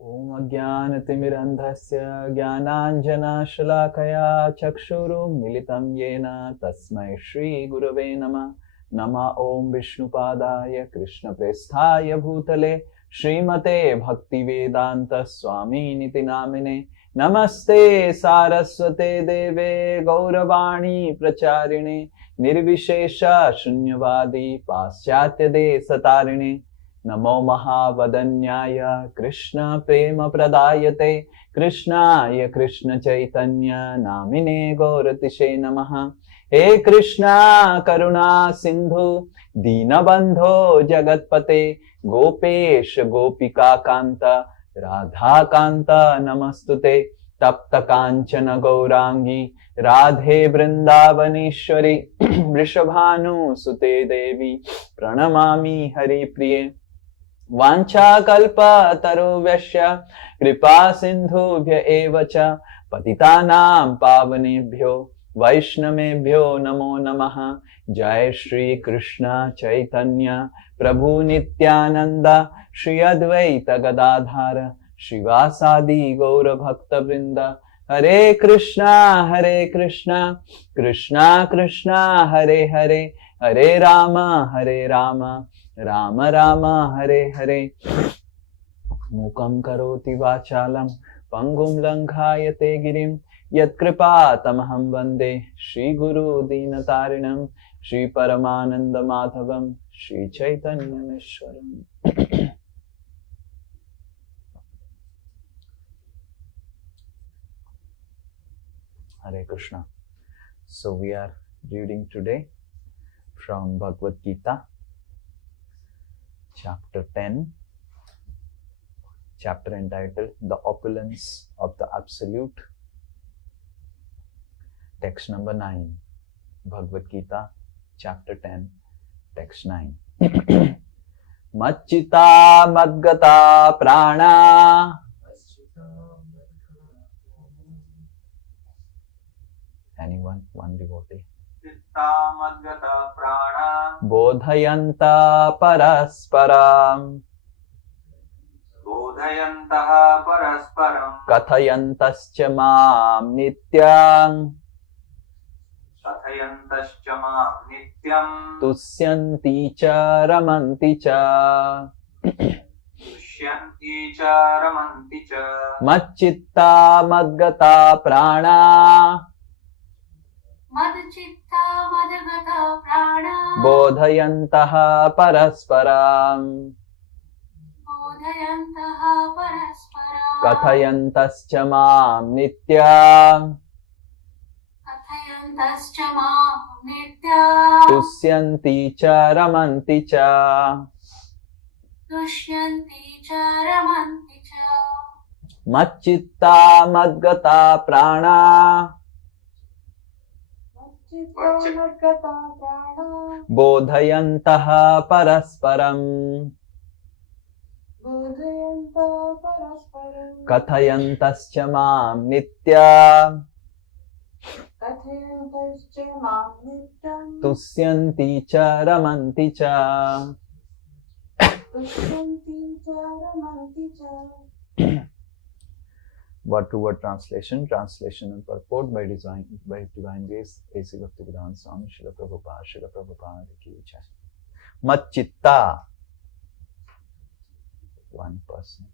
ॐ अज्ञानतिमिरन्धस्य ज्ञानाञ्जनशलाकया चक्षुरुन्मीलितं येन तस्मै श्रीगुरवे नमः। नमः ॐ विष्णुपादाय कृष्णप्रेष्ठाय भूतले श्रीमते भक्तिवेदान्तस्वामिनिति नामिने। नमस्ते सारस्वते देवे गौरवाणी प्रचारिणे निर्विशेष शून्यवादी पाश्चात्यदेशतारिणे। नमो महावदन्याय कृष्ण प्रेम प्रदायते कृष्णाय कृष्ण चैतन्य नामिने गौरतिशे नमः। हे कृष्णा करुणा सिंधु दीनबंधो जगतपते गोपेश गोपिका कांत राधा कांत नमस्तुते। तप्त कांचन गौरांगी राधे वृंदावनेश्वरी वृषभानुसुते देवी प्रणमामि हरिप्रिये। वाञ्छाकल्पतरुभ्यश्च कृपा सिन्धुभ्य एव च पतितानां पावनेभ्यो वैष्णवेभ्यो नमो नमः। जय श्री कृष्ण चैतन्य प्रभु नित्यानंद श्री अद्वैत गदाधर श्रीवासादि गौर भक्त वृंद। हरे कृष्णा कृष्णा कृष्णा हरे हरे हरे राम राम राम हरे हरे। मूकं करोति वाचालं पंगुं लंघायते गिरिं यत्कृपा तमहं वन्दे श्रीगुरु दीनतारिणं श्रीपरमानंद माधवं श्रीचैतन्यमेश्वरम्। Hare Krishna. So we are reading today from Bhagavad Gita, chapter 10, chapter entitled The Opulence of the Absolute, text number 9. Bhagavad Gita, chapter 10, text 9. Machita madgata prana. Anyone? One devotee. Bodhayanta parasparam. Kathayantascha mam nityam. Tusyanti cha ramanti cha. Macchitta madgata prana. Madchitta madgata prana. Bodhayantaha parasparam. Bodhayantaha parasparam. Kathayantascha mam nityam. Kathayantascha mam nityam. Tusyanti cha ramanti cha. Tushyanti cha ramanti cha. Macchitta madgata prana. Bodhayantaha parasparam. Kathayantascha mam nityam. Tusyanti cha ramanti cha. Word to word translation. Translation and purport by Divine Grace A.C. Bhaktivedanta Swami Srila Prabhupada ki jai. Macchitta. One person.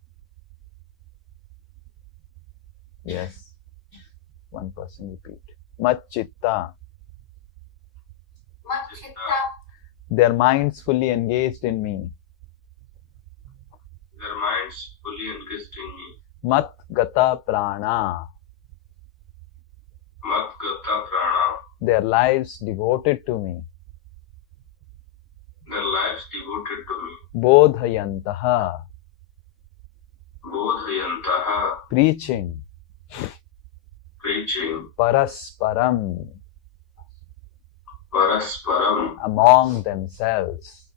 Yes. One person repeat. Macchitta. Macchitta. Their minds fully engaged in me. Their minds fully engaged in me. Mat gata prana. Mat gata prana. Their lives devoted to me. Their lives devoted to me. Bodhayantaha. Bodhayantaha. Preaching. Preaching. Parasparam. Parasparam. Among themselves.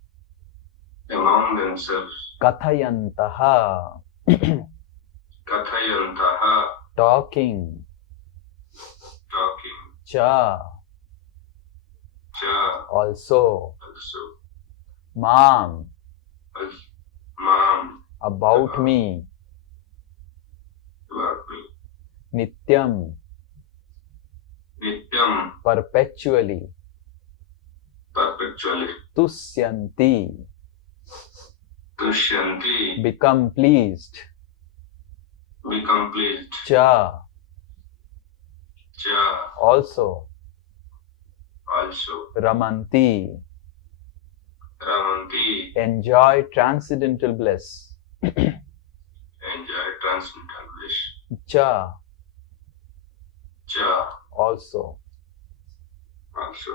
Among themselves. Kathayantaha. Kathayantaha. Talking. Cha. Cha. Also. Also. Mam. Mam. About me. Nityam, Nityam, perpetually. perpetually. Tusyanti, Tushyanti, become pleased. become pleased. Cha, Cha, also. also. Ramanti, Ramanti, enjoy transcendental bliss. enjoy transcendental bliss. Cha, Cha, also. also.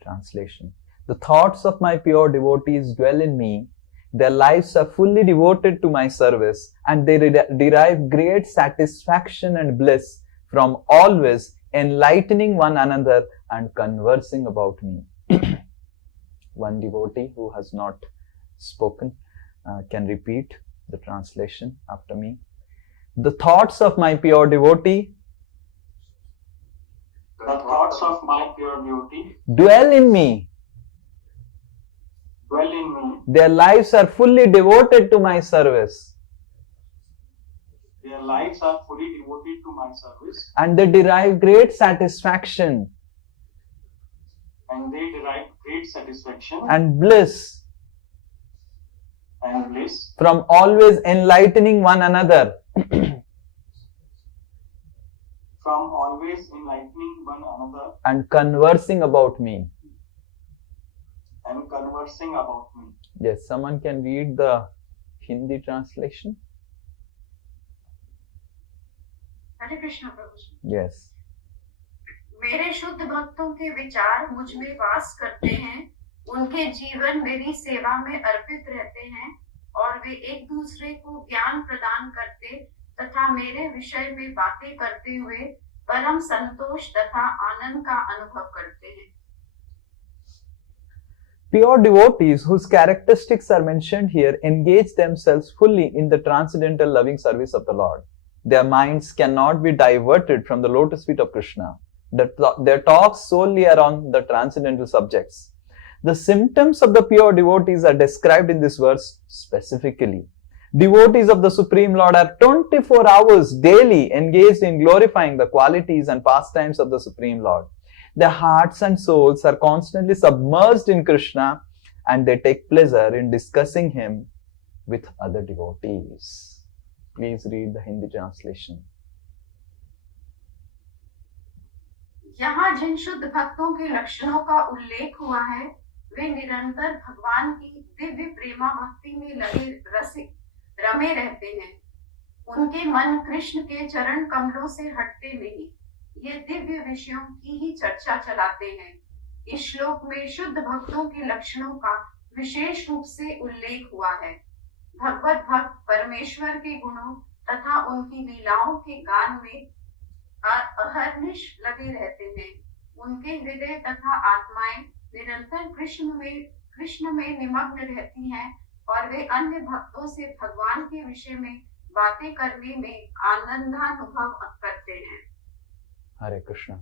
Translation. The thoughts of my pure devotees dwell in me. Their lives are fully devoted to my service, and they derive great satisfaction and bliss from always enlightening one another and conversing about me. One devotee who has not spoken can repeat the translation after me. The thoughts of my pure devotee The thoughts of my pure beauty dwell in me. dwell in me. Their lives are fully devoted to my service, Their lives are fully devoted to my service, and they derive great satisfaction and they derive great satisfaction and bliss and bliss from always enlightening one another from always enlightening one another and conversing about me. and conversing about me. Yes, someone can read the Hindi translation? Hare Krishna Prabhu ji. Yes. मेरे शुद्ध भक्तों के विचार मुझ में वास करते हैं, उनके जीवन मेरी सेवा में अर्पित रहते हैं और वे एक दूसरे को ज्ञान प्रदान करते तथा मेरे विषय में बातें करते हुए परम संतोष तथा आनंद का अनुभव करते हैं। Pure devotees whose characteristics are mentioned here engage themselves fully in the transcendental loving service of the Lord. Their minds cannot be diverted from the lotus feet of Krishna. Their talks solely are on the transcendental subjects. The symptoms of the pure devotees are described in this verse specifically. Devotees of the Supreme Lord are 24 hours daily engaged in glorifying the qualities and pastimes of the Supreme Lord. Their hearts and souls are constantly submerged in Krishna, and they take pleasure in discussing him with other devotees. Please read the Hindi translation. यहाँ जिन शुद्ध भक्तों के लक्षणों का उल्लेख हुआ है, वे निरंतर भगवान की दिव्य प्रेमा भक्ति में रमे रहते हैं। उनके मन कृष्ण के चरण कमलों से हटते नहीं, ये दिव्य विषयों की ही चर्चा चलाते हैं। इस श्लोक में शुद्ध भक्तों के लक्षणों का विशेष रूप से उल्लेख हुआ है। भगवत भक्त परमेश्वर के गुणों तथा उनकी लीलाओं के गान में अहर्निश लगे रहते हैं। उनके हृदय तथा आत्माएं निरंतर कृष्ण में निमग्न रहती हैं और वे अन्य भक्तों से भगवान के विषय में बातें करने में आनंदानुभव करते हैं। Hare Krishna.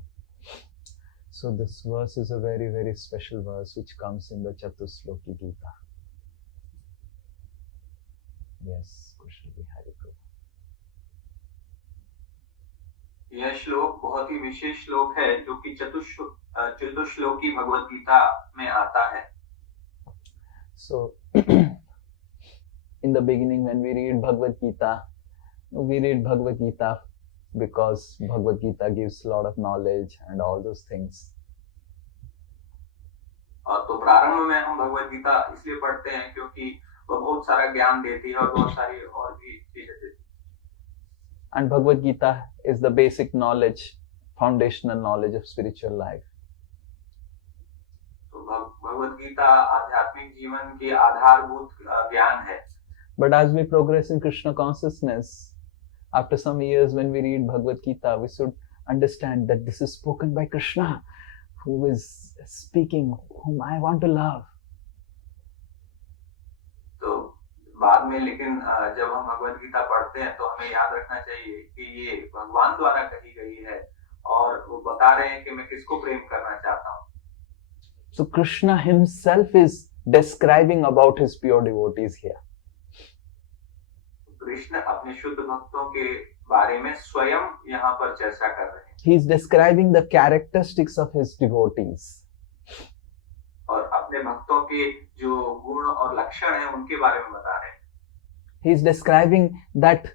So this verse is a very, very special verse which comes in the Chatusloki Gita. Yes, Krishna Bihari Prabhu. यह श्लोक बहुत ही विशेष श्लोक है जो कि चतुश्लोकी भगवत गीता में आता है। So in the beginning when we read Bhagavad Gita because Bhagavad Gita gives a lot of knowledge and all those things. और तो प्रारंभ में हम भगवत गीता इसलिए पढ़ते हैं क्योंकि वह बहुत सारा ज्ञान देती है और बहुत सारी और भी चीजें देती है। And Bhagavad Gita is the basic knowledge, foundational knowledge of spiritual life. तो भगवत गीता आध्यात्मिक जीवन के आधारभूत ज्ञान है। But as we progress in Krishna consciousness, after some years when we read Bhagavad Gita, we should understand that this is spoken by Krishna, who is speaking, whom I want to love. तो बाद में लेकिन जब हम भगवत गीता पढ़ते हैं तो हमें याद रखना चाहिए कि ये भगवान द्वारा कही गई है और वो बता रहे हैं कि मैं किसको प्रेम करना चाहता हूँ। So Krishna himself is describing about his pure devotees here. Krishna अपने शुद्ध भक्तों के बारे में स्वयं यहाँ पर चर्चा कर रहे हैं। He is describing the characteristics of his devotees. और अपने भक्तों के जो गुण और लक्षण हैं उनके बारे में बता रहे हैं। He is describing that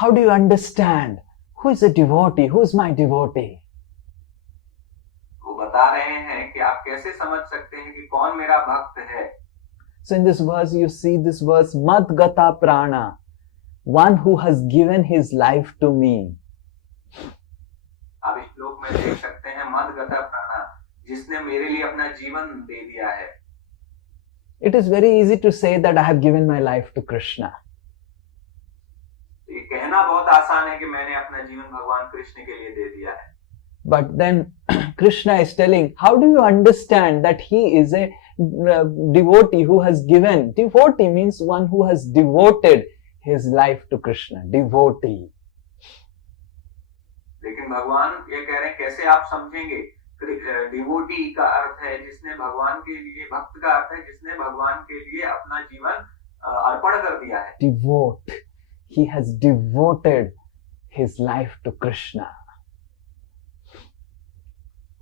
how do you understand who is a devotee, who is my devotee? वो बता रहे हैं कि आप कैसे समझ सकते हैं कि कौन मेरा भक्त है। So in this verse you see this verse Madgata Prana, one who has given his life to me. आप इस श्लोक में देख सकते हैं मदगता प्राणा, जिसने मेरे लिए अपना जीवन दे दिया है। It is very easy to say that I have given my life to Krishna. ये कहना बहुत आसान है कि मैंने अपना जीवन भगवान कृष्ण के लिए दे दिया है। But then Krishna is telling, how do you understand that he is a devotee who has given? Devotee means one who has devoted his life to Krishna. Devotee. लेकिन भगवान ये कह रहे हैं कैसे आप समझेंगे? डिवोटी का अर्थ है जिसने भगवान के लिए, भक्त का अर्थ है जिसने भगवान के लिए अपना जीवन अर्पण कर दिया है। Devote. He has devoted his life to Krishna.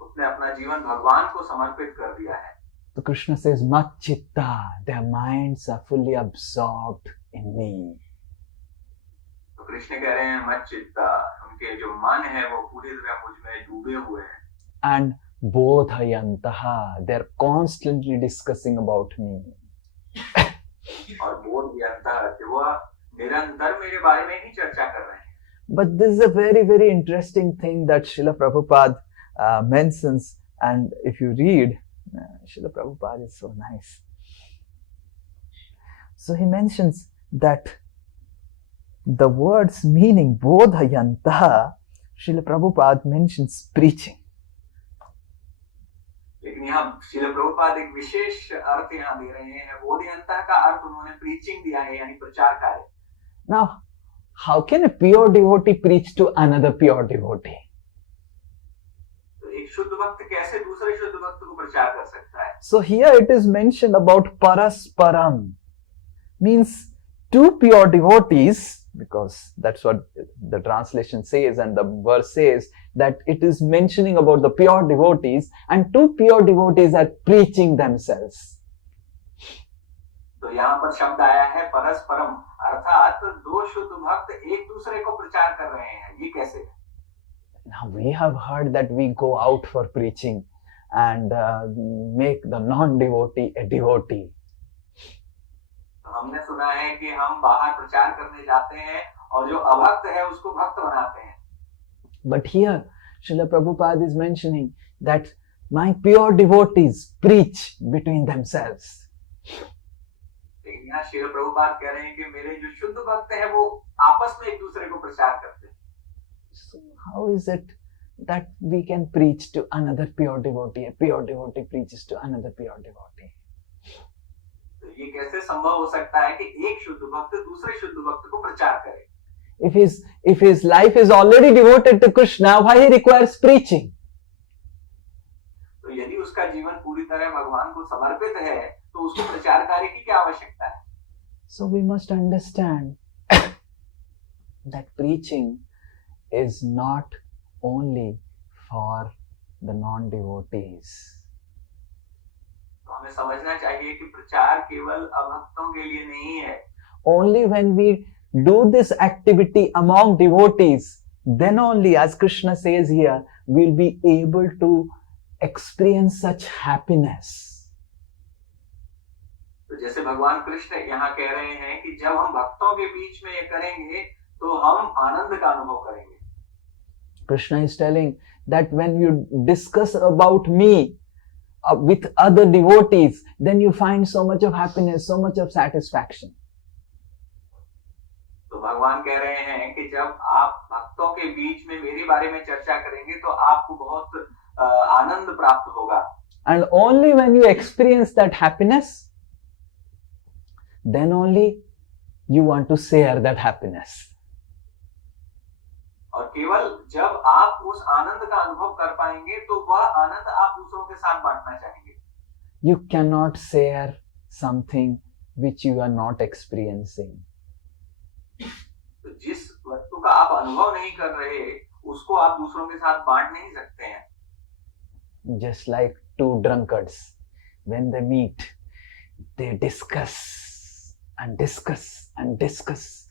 उसने अपना जीवन भगवान को समर्पित कर दिया है। So Krishna says, Mat chitta, their minds are fully absorbed in me. तो कृष्ण कह रहे हैं मत चित्ता, उनके जो मन है वो पूरी तरह मुझ में डूबे हुए हैं। And bodhayantaha, they're constantly discussing about me. और बोधयंतः कि वह निरंतर मेरे बारे में ही चर्चा कर रहे हैं। But this is a very, very interesting thing that Srila Prabhupada mentions. And if you read, Srila Prabhupada is so nice. So he mentions that the word's meaning, bodhayantaha, Srila Prabhupada mentions preaching. लेकिन यहाँ श्रील प्रभुपाद एक विशेष अर्थ यहाँ दे रहे हैं। बोधयंतः का अर्थ उन्होंने preaching दिया है, यानी प्रचार कार्य। Now, how can a pure devotee preach to another pure devotee? तो एक शुद्ध भक्त कैसे दूसरे शुद्ध भक्त को प्रचार कर सकता है? So here it is mentioned about parasparam, means two pure devotees, because that's what the translation says, and the verse says that it is mentioning about the pure devotees, and two pure devotees are preaching themselves. तो यहाँ पर शब्द आया है परस्परम, अर्थात दो शुद्ध भक्त एक दूसरे को प्रचार कर रहे हैं। ये कैसे? Now we have heard that we go out for preaching and make the non-devotee a devotee. तो हमने सुना है कि हम बाहर प्रचार करने जाते हैं और जो अभक्त है उसको भक्त बनाते हैं। But here, Srila Prabhupada is mentioning that my pure devotees preach between themselves. लेकिन यहाँ श्रील प्रभुपाद कह रहे हैं कि मेरे जो शुद्ध भक्त हैं वो आपस में एक दूसरे को प्रचार करते हैं। So how is it that we can preach to another pure devotee? A pure devotee preaches to another pure devotee. तो ये कैसे संभव हो सकता है कि एक शुद्ध भक्त दूसरे शुद्ध भक्त को प्रचार करे? If his life is already devoted to Krishna, why he requires preaching? तो यदि उसका जीवन पूरी तरह भगवान को समर्पित है तो उसको प्रचार कार्य की क्या आवश्यकता है? So we must understand that preaching is not only for the non-devotees. तो हमें समझना चाहिए कि प्रचार केवल अभक्तों के लिए नहीं है। Only when we do this activity among devotees, then only, as Krishna says here, we'll be able to experience such happiness. तो जैसे भगवान कृष्ण यहाँ कह रहे हैं कि जब हम भक्तों के बीच में ये करेंगे तो हम आनंद का अनुभव करेंगे। Krishna is telling that when you discuss about me with other devotees, then you find so much of happiness, so much of satisfaction. तो भगवान कह रहे हैं कि जब आप भक्तों के बीच में मेरे बारे में चर्चा करेंगे तो आपको बहुत आनंद प्राप्त होगा। And only when you experience that happiness, then only you want to share that happiness. और केवल जब आप उस आनंद का अनुभव कर पाएंगे तो वह आनंद आप दूसरों के साथ बांटना चाहेंगे। You cannot share something which you are not experiencing. तो जिस वस्तु का आप अनुभव नहीं कर रहे उसको आप दूसरों के साथ बांट नहीं सकते हैं. Just like two drunkards, when they meet, they discuss and discuss and discuss,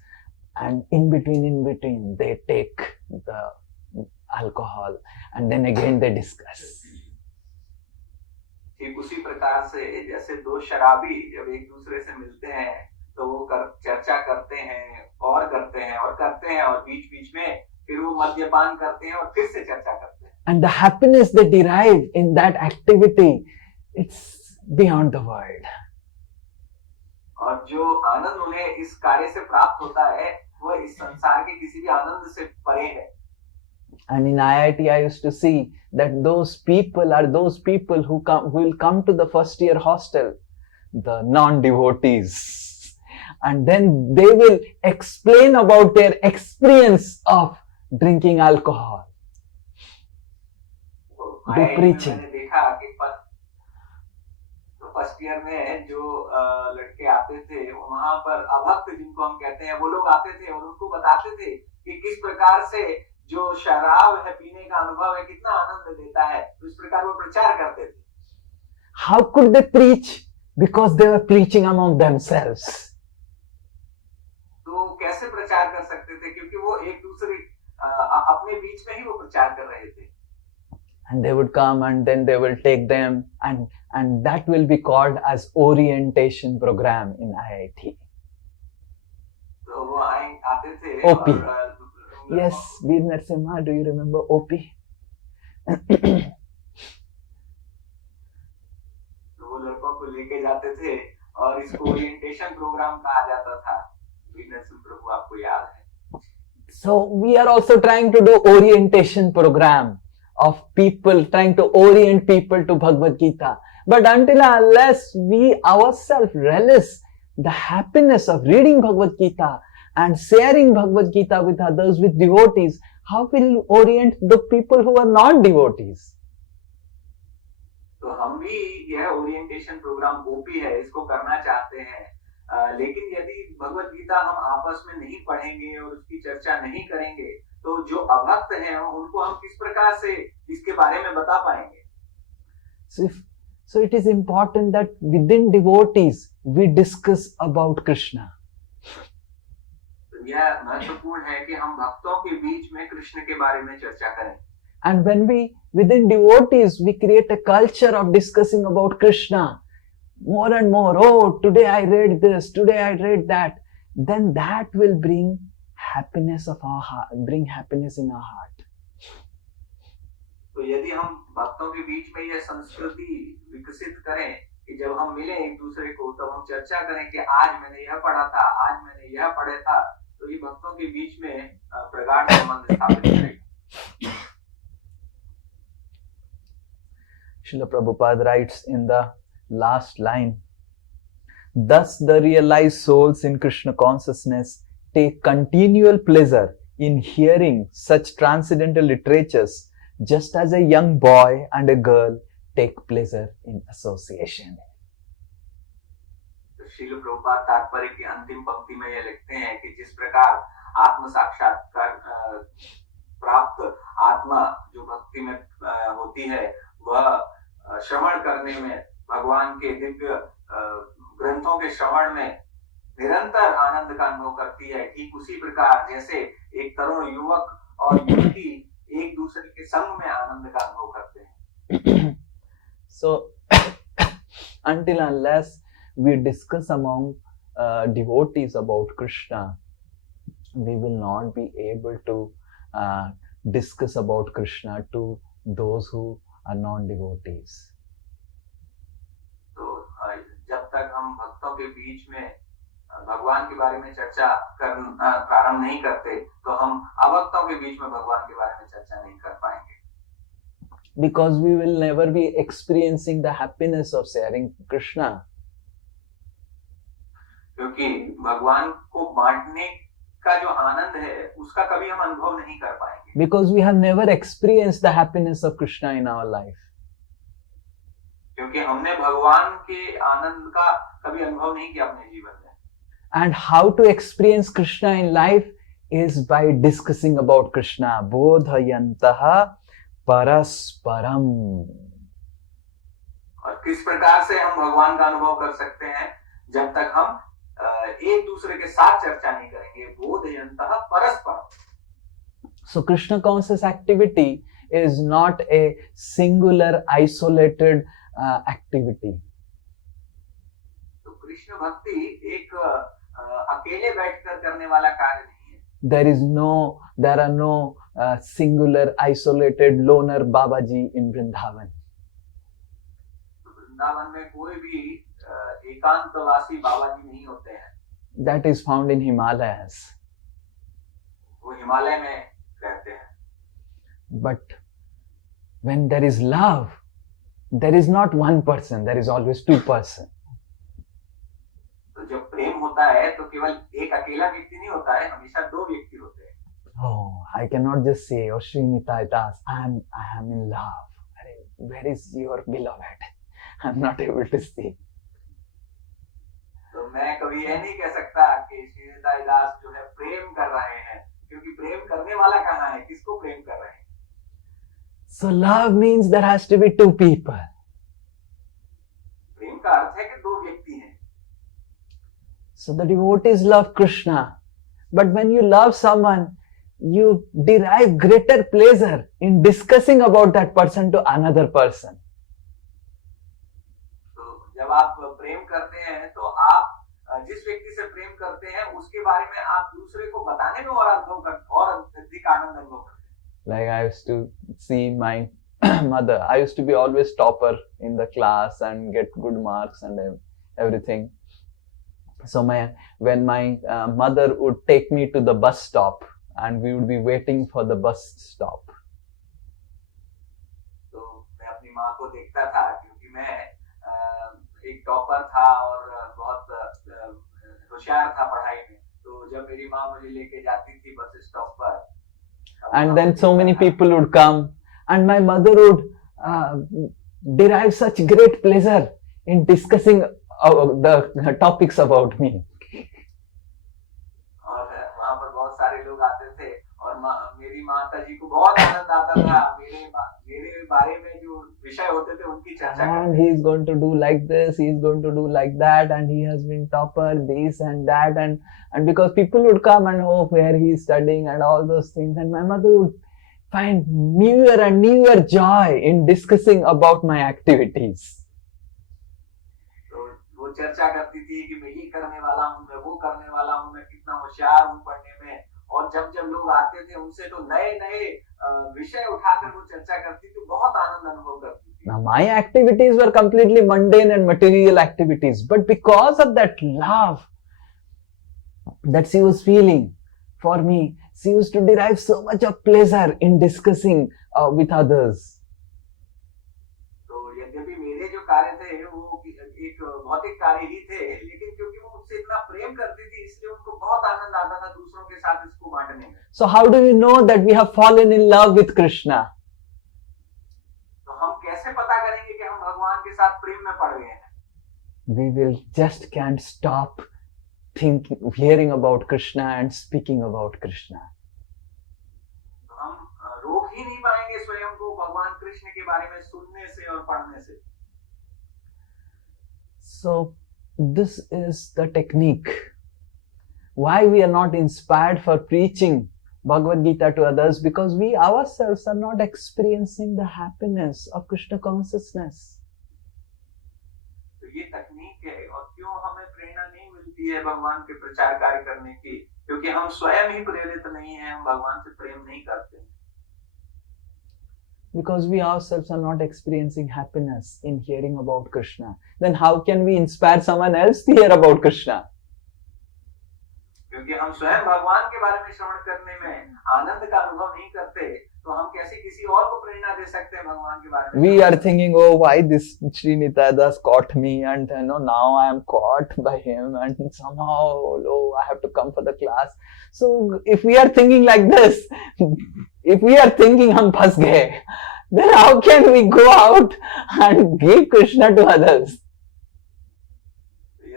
and in between, they take the alcohol, and then again they discuss. ठीक उसी प्रकार से जैसे दो शराबी जब एक दूसरे से मिलते हैं तो वो चर्चा करते हैं और करते हैं और करते हैं और बीच बीच में फिर वो मद्यपान करते हैं और फिर से चर्चा करते हैं. And the happiness they derive in that activity, it's beyond the world. और जो आनंद उन्हें इस कार्य से प्राप्त होता है वह इस संसार के किसी भी आनंद से परे है. And in IIT, I used to see that those people are those people who will come to the first year hostel, the non-devotees, and then they will explain about their experience of drinking alcohol. Do preaching. मैंने देखा कि first year में जो लड़के आते थे वहां पर अभक्त जिनको हम कहते हैं वो लोग आते थे और उनको बताते थे कि किस प्रकार से जो शराब है पीने का अनुभव है कितना आनंद देता है. तो इस प्रकार वो प्रचार करते थे. How could they preach? Because they were preaching among themselves. तो कैसे प्रचार कर सकते थे क्योंकि वो एक दूसरे अपने बीच में ही वो प्रचार कर रहे थे. And they would come and then they will take them and that will be called as orientation program in IIT. तो वो आते थे. OP. Yes, Veer Narasimha, do you remember OP? वो लड़कों को लेके जाते थे और इसको ओरिएंटेशन प्रोग्राम कहा जाता था. वीर नरसिम्हा प्रभु आपको याद है. So we are also trying to do orientation program of people, trying to orient people to Bhagavad Gita. But until unless we ourselves relish the happiness of reading Bhagavad Gita and sharing Bhagavad Gita with others, with devotees, how will you orient the people who are not devotees? तो हम भी यह orientation programme OP है इसको करना चाहते हैं. लेकिन यदि भगवत गीता हम आपस में नहीं पढ़ेंगे और उसकी चर्चा नहीं करेंगे तो जो अभक्त हैं उनको हम किस प्रकार से इसके बारे में बता पाएंगे. So it is important that within devotees we discuss about Krishna. तो यह महत्वपूर्ण है कि हम भक्तों के बीच में कृष्ण के बारे में चर्चा करें. And when within devotees we create a culture of discussing about Krishna more and more, oh, today I read this, today I read that, then that will bring happiness of our heart, bring happiness in our heart. तो यदि हम भक्तों के बीच में यह संस्कृति विकसित करें कि जब हम मिलें एक दूसरे को तब हम चर्चा करें कि आज मैंने यह पढ़ा था, आज मैंने यह पढ़ा था, तो ये भक्तों के बीच में प्रगाढ़ संबंध स्थापित करेगा. Srila Prabhupada writes in the last line, thus the realized souls in Krishna consciousness take continual pleasure in hearing such transcendental literatures, just as a young boy and a girl take pleasure in association. Srila Prabhupada तात्पर्य की अंतिम पंक्ति में ये लिखते हैं कि जिस प्रकार आत्म साक्षात्कार प्राप्त आत्मा जो भक्ति में होती है वह श्रवण करने में भगवान के दिव्य ग्रंथों के श्रवण में निरंतर आनंद का अनुभव करती है, ठीक उसी प्रकार जैसे एक तरुण युवक और युवती एक दूसरे के संग में आनंद का अनुभव करते हैं. So until unless we discuss among devotees about Krishna, we will not be able to discuss about Krishna to those who are non-devotees. तो जब तक हम भक्तों के बीच में भगवान के बारे में चर्चा करना प्रारंभ नहीं करते तो हम अभक्तों के बीच में भगवान के बारे में चर्चा नहीं कर पाएंगे. Because we will never be experiencing the happiness of sharing Krishna. क्योंकि भगवान को बांटने का जो आनंद है उसका कभी हम अनुभव नहीं कर पाएंगे. Because we have never experienced the happiness of Krishna in our life. क्योंकि हमने भगवान के आनंद का कभी अनुभव नहीं किया अपने जीवन में. And how to experience Krishna in life is by discussing about Krishna. Bodhayantaha parasparam. और किस प्रकार से हम भगवान का अनुभव कर सकते हैं जब तक हम एक दूसरे के साथ चर्चा नहीं करेंगे. बोधयन्तः परस्परम. So Krishna conscious activity is not a singular isolated activity. तो कृष्ण भक्ति एक अकेले बैठकर करने वाला कार्य नहीं है. There are no singular isolated loner Babaji in Vrindavan. Vrindavan में कोई भी एकांतवासी बाबा जी नहीं होते हैं. That is found in Himalayas. वो हिमालय में रहते हैं. But when there is love, there is not one person, there is always two persons. तो जब प्रेम होता है तो केवल एक अकेला व्यक्ति नहीं होता है, हमेशा दो व्यक्ति होते हैं. Oh, I cannot just say, oh Srinitha Das, I am in love. Where is your beloved? I'm not able to see. तो मैं कभी यह नहीं कह सकता कि श्रीनिताई दास जो है प्रेम कर रहे हैं, क्योंकि प्रेम करने वाला कहाँ है, किसको प्रेम कर रहे हैं. So love means there has to be two people. प्रेम का अर्थ है कि दो व्यक्ति हैं. So the devotees love Krishna. But when you love someone, you derive greater pleasure in discussing about that person to another person. तो जब आप प्रेम करते हैं तो आप जिस व्यक्ति से प्रेम करते हैं उसके बारे में आप दूसरे को बताने में और अधिक आनंद अनुभव करते हैं. Like I used to see my mother. I used to be always topper in the class and get good marks and everything. So when my mother would take me to the bus stop and we would be waiting for the bus stop. तो मैं अपनी माँ को देखता था क्योंकि मैं एक टॉपर था और बहुत होशियार था पढ़ाई में. तो जब मेरी माँ मुझे लेके जाती थी बस स्टॉप पर, and then so many people would come and my mother would derive such great pleasure in discussing the topics about me. और वहाँ पर बहुत सारे लोग आते थे और मेरी माता जी को बहुत आनंद आता था मेरे बारे में जो विषय होते थे उनकी चर्चा करने. And he is going to do like this, he is going to do like that, and he has been topper this and that, and because people would come and where he is studying and all those things, and my mother would find newer and newer joy in discussing about my activities. तो वो चर्चा करती थी कि मैं ये करने वाला हूँ, मैं वो करने वाला हूँ, मैं कितना होशियार हूँ पढ़ने में. और जब लोग आते थे उनसे तो नए विषय उठाकर वो चर्चा करती थी, बहुत आनंद अनुभव करती थी. Now my activities were completely mundane and material activities, but because of that love that she was feeling for me, she used to derive so much of pleasure in discussing with others. तो यद्यपि मेरे जो कार्य थे वो एक भौतिक कार्य ही थे, लेकिन क्योंकि वो मुझसे इतना प्रेम करती थी इसलिए उनको बहुत आनंद आता था दूसरों के साथ इसको बांटने में. So how do we know that we have fallen in love with Krishna? तो हम कैसे पता करेंगे कि हम भगवान के साथ प्रेम में पड़ गए हैं? We will just can't stop hearing about Krishna and speaking about Krishna. तो हम रोक ही नहीं पाएंगे स्वयं को भगवान कृष्ण के बारे में सुनने से और पढ़ने से. So this is the technique. Why we are not inspired for preaching Bhagavad Gita to others? Because we ourselves are not experiencing the happiness of Krishna consciousness. तो ये तकनीक है. और क्यों हमें प्रेरणा नहीं मिलती है भगवान के प्रचार कार्य करने की? क्योंकि हम स्वयं ही प्रेरित नहीं हैं, हम भगवान से प्रेम नहीं करते. Because we ourselves are not experiencing happiness in hearing about Krishna. Then how can we inspire someone else to hear about Krishna? क्योंकि हम स्वयं भगवान के बारे में श्रवण करने में आनंद का अनुभव नहीं करते, तो हम कैसे किसी और को प्रेरणा दे सकते हैं भगवान के बारे में? We are thinking, oh, why this Srinitha Das caught me, and now I am caught by him, and somehow, oh, I have to come for the class. So if we are thinking like this, if we are thinking hum phas gaye, then how can we go out and give Krishna to others?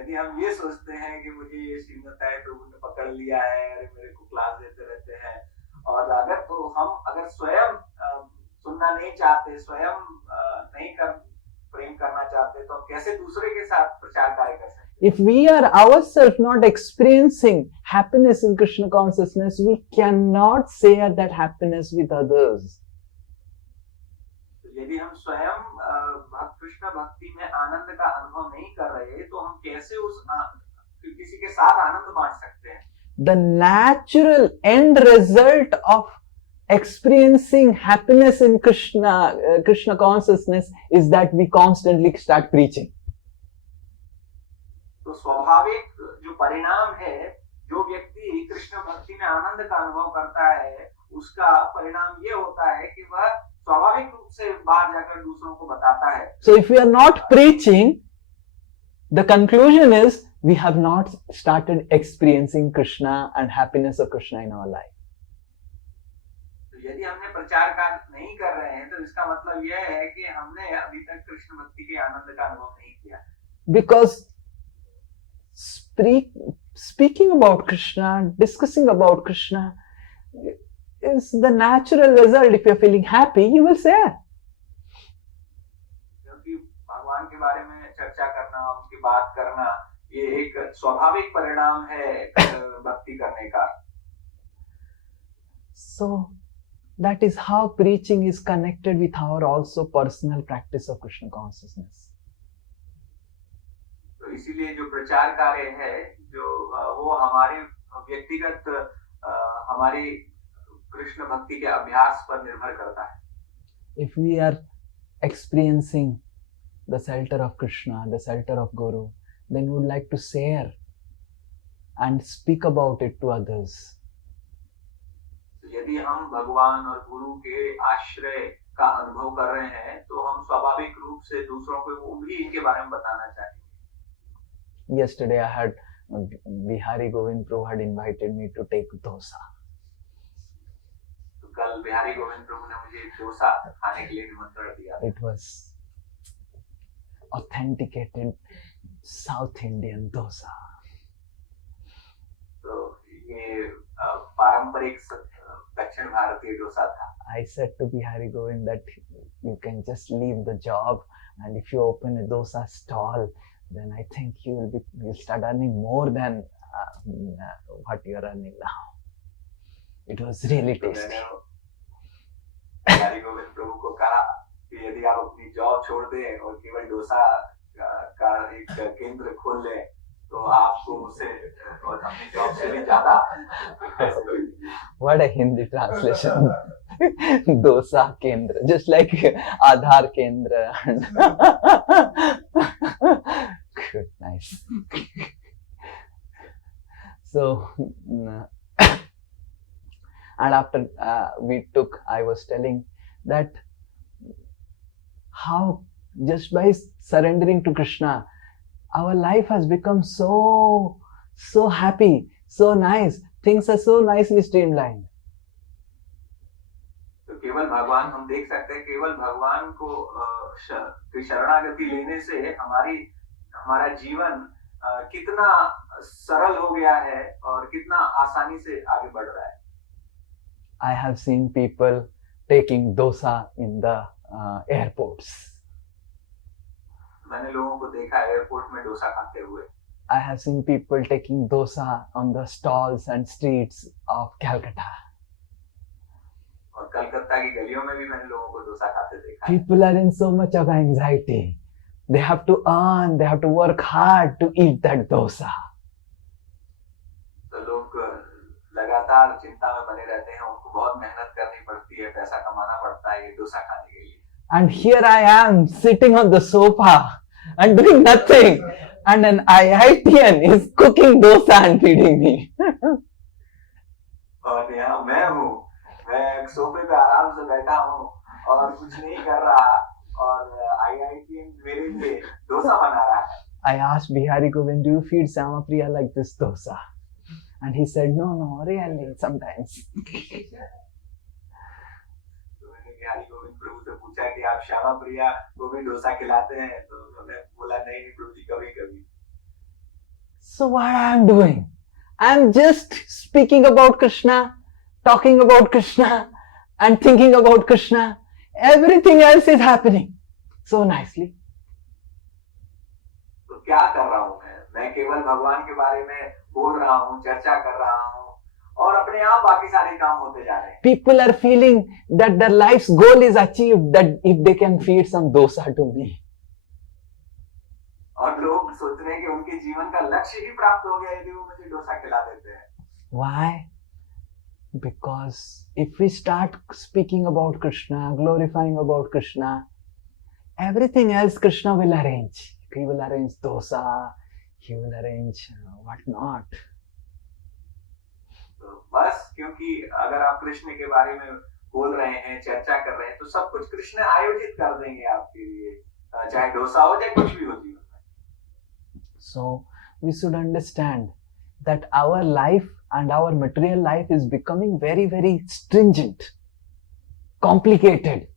यदि हम ये सोचते हैं कि मुझे ये श्रीमत है, प्रभु ने पकड़ लिया है, अरे मेरे को क्लास देते रहते हैं, और अगर तो हम अगर स्वयं सुनना नहीं चाहते, स्वयं नहीं कर प्रेम करना चाहते, तो हम कैसे दूसरे के साथ प्रचार कार्य कर सकते? If we are ourselves not experiencing happiness in Krishna consciousness, we cannot share that happiness with others. यदि हम स्वयं कृष्ण भक्ति में आनंद का अनुभव नहीं कर रहे, तो हम कैसे उस किसी के साथ आनंद बांट सकते हैं? The natural end result of experiencing happiness in Krishna consciousness is that we constantly start preaching. तो स्वाभाविक जो परिणाम है, जो व्यक्ति कृष्ण भक्ति में आनंद का अनुभव करता है, उसका परिणाम ये होता है कि वह स्वाभाविक रूप से बाहर जाकर दूसरों को बताता है. So if we are not preaching, the conclusion is we have not started experiencing Krishna and happiness of Krishna in our life. तो यदि हमने प्रचार कार्य नहीं कर रहे हैं, तो इसका मतलब यह है कि हमने अभी तक कृष्ण भक्ति के आनंद का अनुभव नहीं किया. Because speaking about Krishna, discussing about Krishna is the natural result. If you're feeling happy, you will say. क्योंकि भगवान के बारे में चर्चा करना, उनकी बात करना, ये एक स्वाभाविक परिणाम है भक्ति करने का. So that is how preaching is connected with our also personal practice of Krishna consciousness. तो इसीलिए जो प्रचार कार्य है, जो वो हमारे व्यक्तिगत हमारी कृष्ण भक्ति के अभ्यास पर निर्भर करता है. If we are experiencing the shelter of Krishna, the shelter of Guru, then we would like to share and speak about it to others. यदि हम भगवान और गुरु के आश्रय का अनुभव कर रहे हैं, तो हम स्वाभाविक रूप से दूसरों को वो भी इनके बारे में बताना चाहेंगे. Yesterday I had Bihari Govind Prabhu had invited me to take dosa. तो कल बिहारी गोविंद प्रभु ने मुझे डोसा खाने के लिए निमंत्रण दिया. It was authenticated South Indian dosa. तो ये पारंपरिक दक्षिण भारतीय डोसा था. I said to Bihari Govind that you can just leave the job, and if you open a dosa stall, then I think you'll start earning more than what you are earning now. It was really tasty. Bihari Govind प्रभु को कहा कि यदि आप अपनी job छोड़ दें और केवल डोसा का एक केंद्र खोल लें, तो आपको उसे और अपनी जॉब से भी ज्यादा. What a Hindi translation. Dosa Kendra, just like Aadhaar Kendra. Good, nice. So, and after I was telling that how just by surrendering to Krishna, our life has become so happy, so nice. Things are so nicely streamlined. तो केवल भगवान, हम देख सकते हैं, केवल भगवान को शरणागति लेने से हमारा जीवन कितना सरल हो गया है और कितना आसानी से आगे बढ़ रहा है. I have seen people taking dosa in the airports. मैंने लोगों को देखा एयरपोर्ट में डोसा खाते हुए. I have seen people taking dosa on the stalls and streets of Calcutta. और कलकत्ता की गलियों में भी मैंने लोगों को डोसा खाते देखा. People are in so much of anxiety. They have to earn, they have to work hard to eat that dosa. तो लोग लगातार चिंता में बने रहते हैं, उनको बहुत मेहनत करनी पड़ती है, पैसा कमाना पड़ता है ये डोसा खाने के लिए. And here I am sitting on the sofa and doing nothing, and an IITian is cooking dosa and feeding me. और यहाँ मैं सोफे पे आराम से बैठा हूँ और कुछ नहीं कर रहा, और IITian मेरे लिए डोसा बना रहा है. I asked Bihari Govind, do you feed Syama Priya like this dosa? And he said, no, really, sometimes. Bihari Govind प्रभु से पूछा कि आप श्यामा प्रिया को भी डोसा खिलाते हैं, तो उन्होंने बोला नहीं प्रभु जी, कभी कभी. So what I am doing? I am just speaking about Krishna, talking about Krishna, and thinking about Krishna. Everything else is happening so nicely. तो क्या कर रहा हूँ मैं केवल भगवान के बारे में बोल रहा हूँ, चर्चा कर रहा हूँ और अपने आप बाकी सारे काम होते जा रहे हैं. People are feeling that their life's goal is achieved, that if they can feed some dosa to me. और लोग सोच रहे हैं कि उनके जीवन का लक्ष्य ही प्राप्त हो गया यदि वो मुझे डोसा खिला देते हैं. Why? Because if we start speaking about Krishna, glorifying about Krishna, everything else Krishna will arrange. He will arrange dosa, he will arrange what not. तो बस क्योंकि अगर आप कृष्ण के बारे में बोल रहे हैं, चर्चा कर रहे हैं, तो सब कुछ कृष्ण आयोजित कर देंगे आपके लिए, चाहे डोसा हो चाहे कुछ भी हो जीवन में. So we should understand that our life and our material life is becoming very, very stringent, complicated,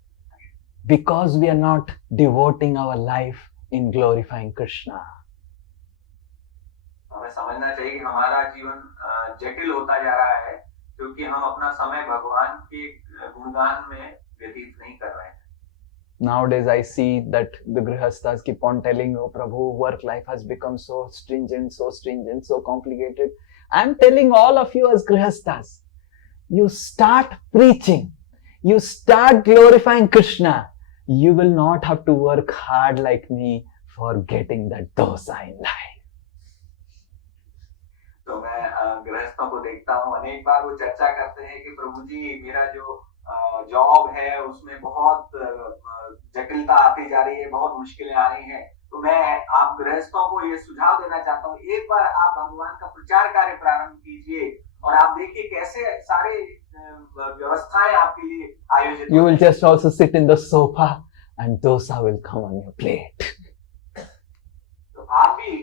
because we are not devoting our life in glorifying Krishna. हमें समझना चाहिए कि हमारा जीवन जटिल होता जा रहा है क्योंकि हम अपना समय भगवान के गुणगान में व्यतीत नहीं कर रहे हैं. Nowadays I see that the grihasthas keep on telling, oh Prabhu, work life has become so stringent, so complicated. I'm telling all of you as grihasthas, you start preaching, you start glorifying Krishna, you will not have to work hard like me for getting that dosa in life. तो मैं गृहस्थों को देखता हूँ, अनेक बार वो चर्चा करते हैं कि प्रभु जी मेरा जो जॉब है उसमें बहुत जटिलता आती जा रही है, बहुत मुश्किलें आ रही हैं. तो मैं आप गृहस्थों को ये सुझाव देना चाहता हूँ, एक बार आप भगवान का प्रचार कार्य प्रारंभ कीजिए और आप देखिए कैसे सारे व्यवस्थाएं आपके लिए आयोजित. You will just also sit in the sofa and dosa will come on your plate. तो आप भी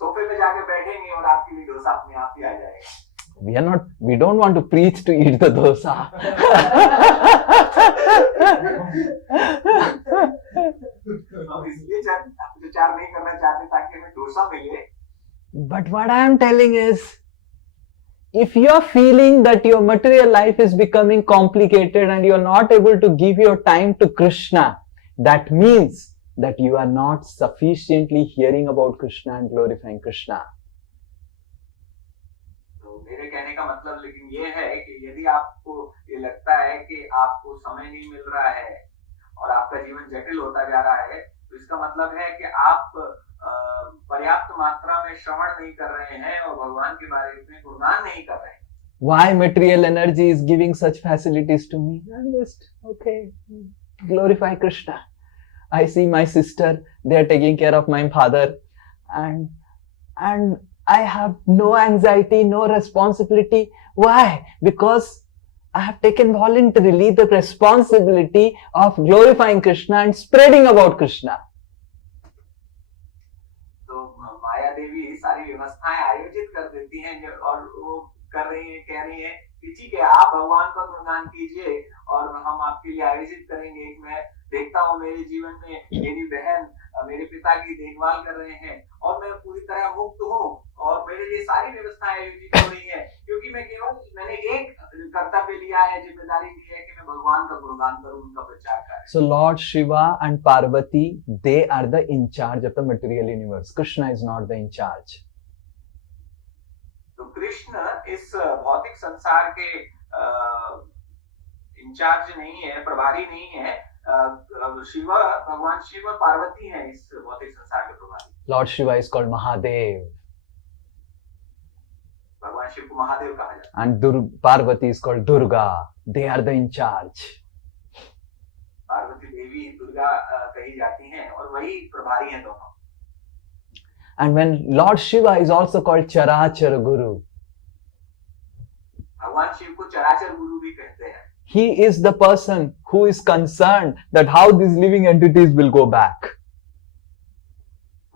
सोफे पे जाके बैठेंगे और आपके लिए डोसा अपने आप ही आ जाएगा. We don't want to preach to eat the dosa. हम इसलिए प्रचार नहीं करना चाहते ताकि हमें डोसा मिले. But what I am telling is, if you are feeling that your material life is becoming complicated and you are not able to give your time to Krishna, that means that you are not sufficiently hearing about Krishna and glorifying Krishna. मेरे कहने का मतलब लेकिन ये है कि यदि आपको ये लगता है कि आपको समय नहीं मिल रहा है और आपका जीवन जटिल होता जा रहा है, तो इसका मतलब है कि आप पर्याप्त मात्रा में श्रवण नहीं कर रहे हैं और भगवान के बारे में गुणगान नहीं कर रहे हैं. Why material energy is giving such facilities to me? I'm just, okay, glorify Krishna. I see my sister, they are taking care of my father, and I have no anxiety, no responsibility. Why? Because I have taken voluntarily the responsibility of glorifying Krishna and spreading about Krishna. तो माया देवी सारी व्यवस्थाएं आयोजित कर देती हैं और वो कर रही है, कह रही है कि ठीक है आप भगवान का गुणगान कीजिए और हम आपके लिए आयोजित करेंगे. मैं देखता हूँ मेरे जीवन में मेरी बहन मेरे पिता की देखभाल कर रहे हैं और मैं पूरी तरह मुक्त हूँ और मेरे लिए सारी व्यवस्थाएं आयोजित हो रही है क्योंकि मैंने एक कर्तव्य लिया है, जिम्मेदारी ली है कि मैं भगवान का गुणगान करूँ, उनका प्रचार करूँ. So Lord Shiva and Parvati, they are the in charge of the material universe. Krishna is not the in charge. तो कृष्ण इस भौतिक संसार के इंचार्ज नहीं है, प्रभारी नहीं है. भगवान शिव पार्वती हैं इस भौतिक संसार के प्रभारी. Lord Shiva is called Mahadev. भगवान शिव को महादेव कहा जाता है. And Parvati is called Durga. They are the in charge. Parvati देवी दुर्गा कही जाती हैं और वही प्रभारी हैं दोनों. And when Lord Shiva is also called Charachara Guru. भगवान शिव को चराचर गुरु भी कहते हैं. He is the person who is concerned that how these living entities will go back.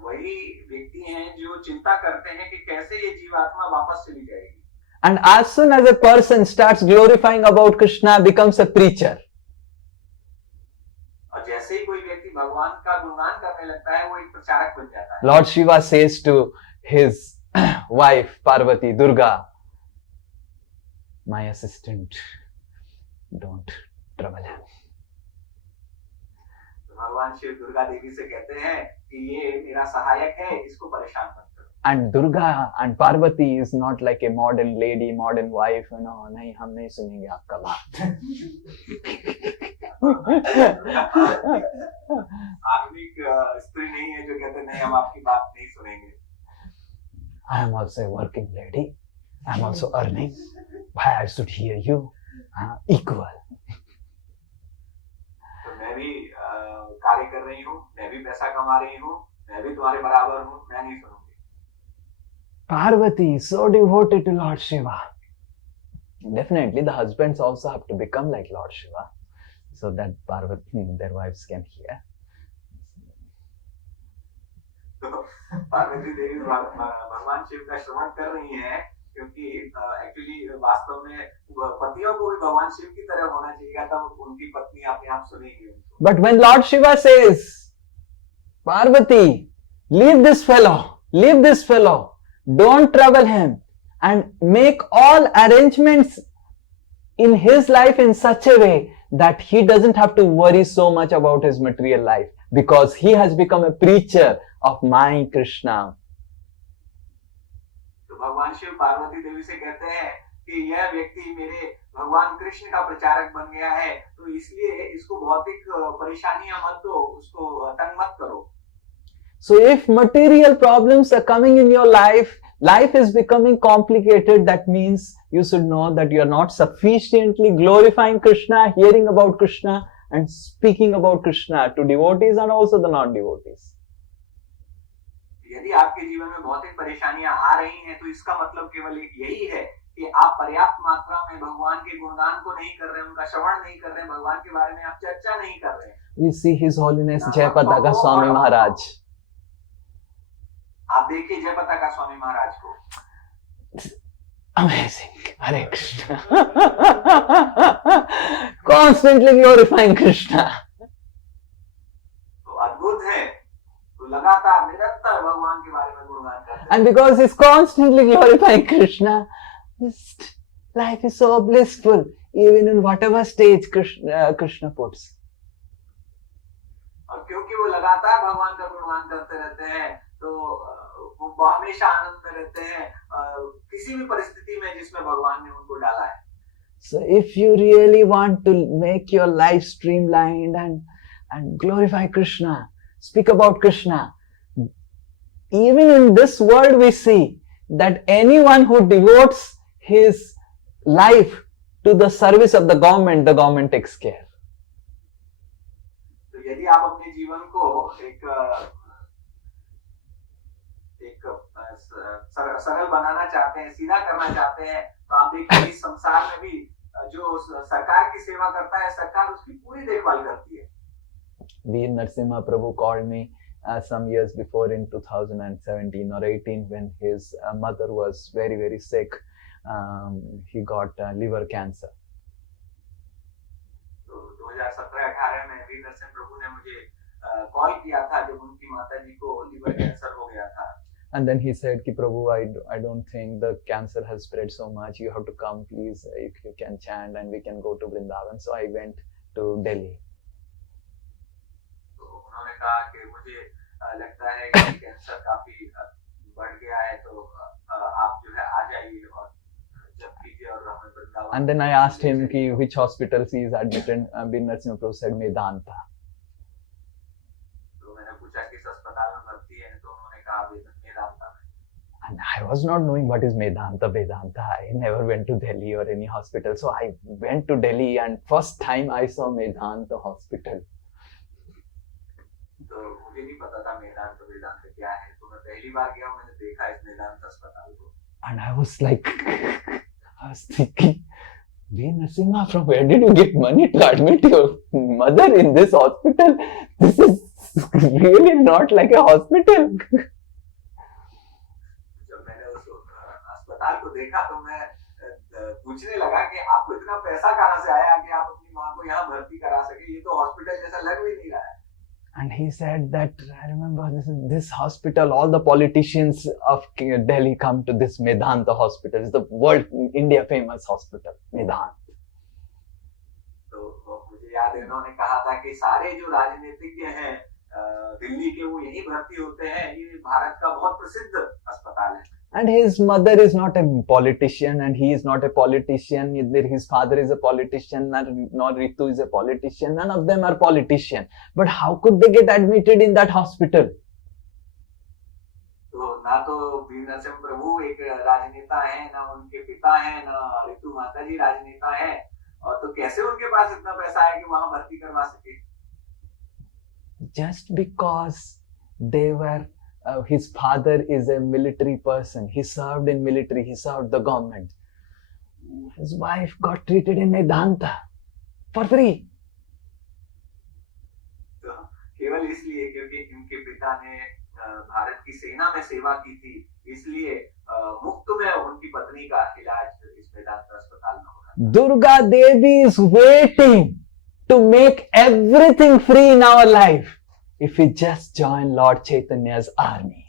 वही व्यक्ति हैं जो चिंता करते हैं कि कैसे ये जीवात्मा वापस चली जाएगी. And as soon as a person starts glorifying about Krishna, becomes a preacher. और जैसे ही कोई व्यक्ति भगवान का गुणगान करने लगता है वो एक प्रचारक बन जाता है. Lord Shiva says to his wife Parvati, Durga, my assistant, don't trouble him. भगवान शिव दुर्गा देवी से कहते हैं कि ये मेरा सहायक है, इसको परेशान मत करो। And Durga and Parvati is not like a modern lady, modern wife, नहीं हम नहीं सुनेंगे आपका बात। आधुनिक स्त्री नहीं है जो कहते नहीं हम आपकी बात नहीं सुनेंगे। I am also a working lady. I am also earning. Why I should hear you? Equal. तो मैं भी कार्य कर रही हूँ, मैं भी पैसा कमा रही हूँ, मैं भी तुम्हारे बराबर हूँ, मैं नहीं सुनूंगी। Parvati is so devoted to Lord Shiva. Definitely, the husbands also have to become like Lord Shiva, so that Parvati, their wives can hear. Parvati देवी भगवान शिव का श्रवण कर रही हैं, क्योंकि एक्चुअली वास्तव में पतियों को भी भगवान शिव की तरह होना चाहिए, तब उनकी पत्नी अपने आप सुनेगी। But when Lord Shiva says, Parvati, leave this fellow, don't trouble him, and make all arrangements in his life in such a way that he doesn't have to worry so much about his material life, because he has become a preacher of my Krishna. तो भगवान शिव पार्वती देवी से कहते हैं कि यह व्यक्ति मेरे भगवान कृष्ण का प्रचारक बन गया है, तो इसलिए इसको भौतिक परेशानियां मत दो, उसको तंग मत करो। So if material problems are coming in your life, life is becoming complicated, that means you should know that you are not sufficiently glorifying Krishna, hearing about Krishna and speaking about Krishna to devotees and also the non-devotees. यदि आपके जीवन में भौतिक परेशानियां आ रही हैं, तो इसका मतलब केवल एक यही है कि आप पर्याप्त मात्रा में भगवान के गुणगान को नहीं कर रहे, उनका श्रवण नहीं कर रहे, भगवान के बारे में आप चर्चा नहीं कर रहे। We see His Holiness Jayapataka Swami Maharaj. आप देखिए जयपताका स्वामी महाराज को। Amazing. Hare Krishna. Constantly glorifying Krishna. तो अद्भुत है, तो लगातार निरंतर भगवान के बारे में गुणगान करते हैं। And because he's constantly glorifying Krishna, his life is so blissful, even in whatever stage Krishna puts. और क्योंकि वो लगातार भगवान का गुणगान करते रहते हैं, तो वो हमेशा आनंद में रहते हैं, किसी भी परिस्थिति में जिसमें भगवान ने उनको डाला है। So if you really want to make your life streamlined and glorify Krishna, speak about Krishna, even in this world we see that anyone who devotes his life to the service of the government takes care. तो यदि आप अपने जीवन को एक सरल बनाना चाहते हैं, सीधा करना चाहते हैं, तो आप देखिए इस संसार में भी जो सरकार की सेवा करता है, सरकार उसकी पूरी देखभाल करती है। V. Narasimha Prabhu called me some years before in 2017 or 18 when his mother was very, very sick. He got liver cancer. तो 2017-18 में वी नरसिम्हा प्रभु ने मुझे कॉल किया था जब उनकी माताजी को लिवर कैंसर हो गया था। And then he said, "Ki Prabhu, I don't think the cancer has spread so much. You have to come, please. If you can chant, and we can go to Vrindavan." So I went to Delhi. तो उन्होंने कहा कि मुझे लगता है कि cancer काफी बढ़ गया है, तो आप जो है आ जाइए और जब कीजिए और हमें Vrindavan. And then I asked him ki which hospital he is admitted. V. Narasimha Prabhu said Medanta. तो मैंने पूछा किस अस्पताल में भर्ती है, तो उन्होंने कहा मेदांता में। And I was not knowing what is Vedanta. I never went to Delhi or any hospital. So I went to Delhi and first time I saw Vedanta hospital. तो मुझे नहीं पता था वेदांत क्या है, तो मैं पहली बार गया, मैंने देखा इस वेदांत अस्पताल को। And I was thinking, V. Narasimha, from where did you get money to admit your mother in this hospital? This is really not like a hospital. अस्पताल को देखा तो मैं पूछने लगा कि आपको इतना पैसा कहाँ से आया कि आप अपनी माँ को यहाँ भर्ती करा सके, ये तो हॉस्पिटल जैसा लग भी नहीं रहा है। And he said that, I remember this hospital, all the politicians of Delhi come to this Medanta hospital. It's the world, India famous hospital, Medanta. तो मुझे याद है उन्होंने कहा था कि सारे जो राजनीतिज्ञ हैं दिल्ली के वो यही भर्ती होते हैं, ये भारत का बहुत प्रसिद्ध अस्पताल है. And his mother is not a politician, and he is not a politician. Neither his father is a politician, nor Ritu is a politician. None of them are politicians. But how could they get admitted in that hospital? तो ना तो वीर नरसिंह प्रभु एक राजनेता है, ना उनके पिता हैं, ना ऋतु माता जी राजनेता है, और तो कैसे उनके पास इतना पैसा है कि वहां भर्ती करवा सके? Just because they were his father is a military person. He served in military. He served the government. His wife got treated in Medanta for free. तो केवल इसलिए क्योंकि इनके पिता ने भारत की सेना में सेवा की थी, इसलिए मुफ्त में उनकी पत्नी का इलाज इस मेदांता अस्पताल में हो रहा था. Durga Devi is waiting to make everything free in our life if we just join Lord Chaitanya's army.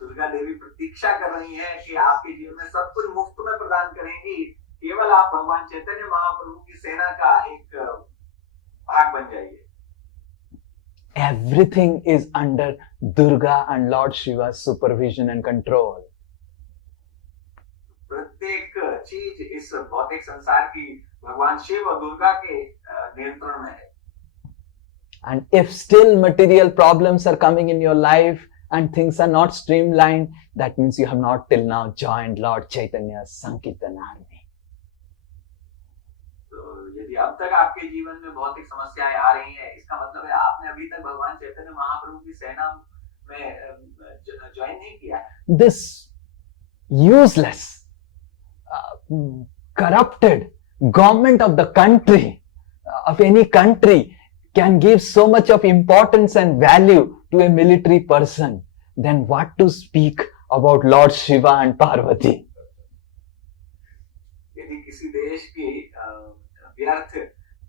Durga Devi प्रतीक्षा कर रही है कि आपके जीवन में सब कुछ मुफ्त में प्रदान करेंगी, केवल आप भगवान चैतन्य महाप्रभु की सेना का एक भाग बन जाइए. Everything is under Durga and Lord Shiva's supervision and control. प्रत्येक चीज इस भौतिक संसार की भगवान शिव और दुर्गा के नियंत्रण में है. And if still material problems are coming in your life and things are not streamlined, that means you have not till now joined Lord Chaitanya's Sankirtan army. तो यदि अब तक आपके जीवन में भौतिक समस्याएं आ रही हैं, इसका मतलब है आपने अभी तक भगवान चैतन्य महाप्रभु की सेना में ज्वाइन नहीं किया. This useless, corrupted government of the country, of any country, can give so much of importance and value to a military person, then what to speak about Lord Shiva and Parvati? यदि किसी देश की व्यर्थ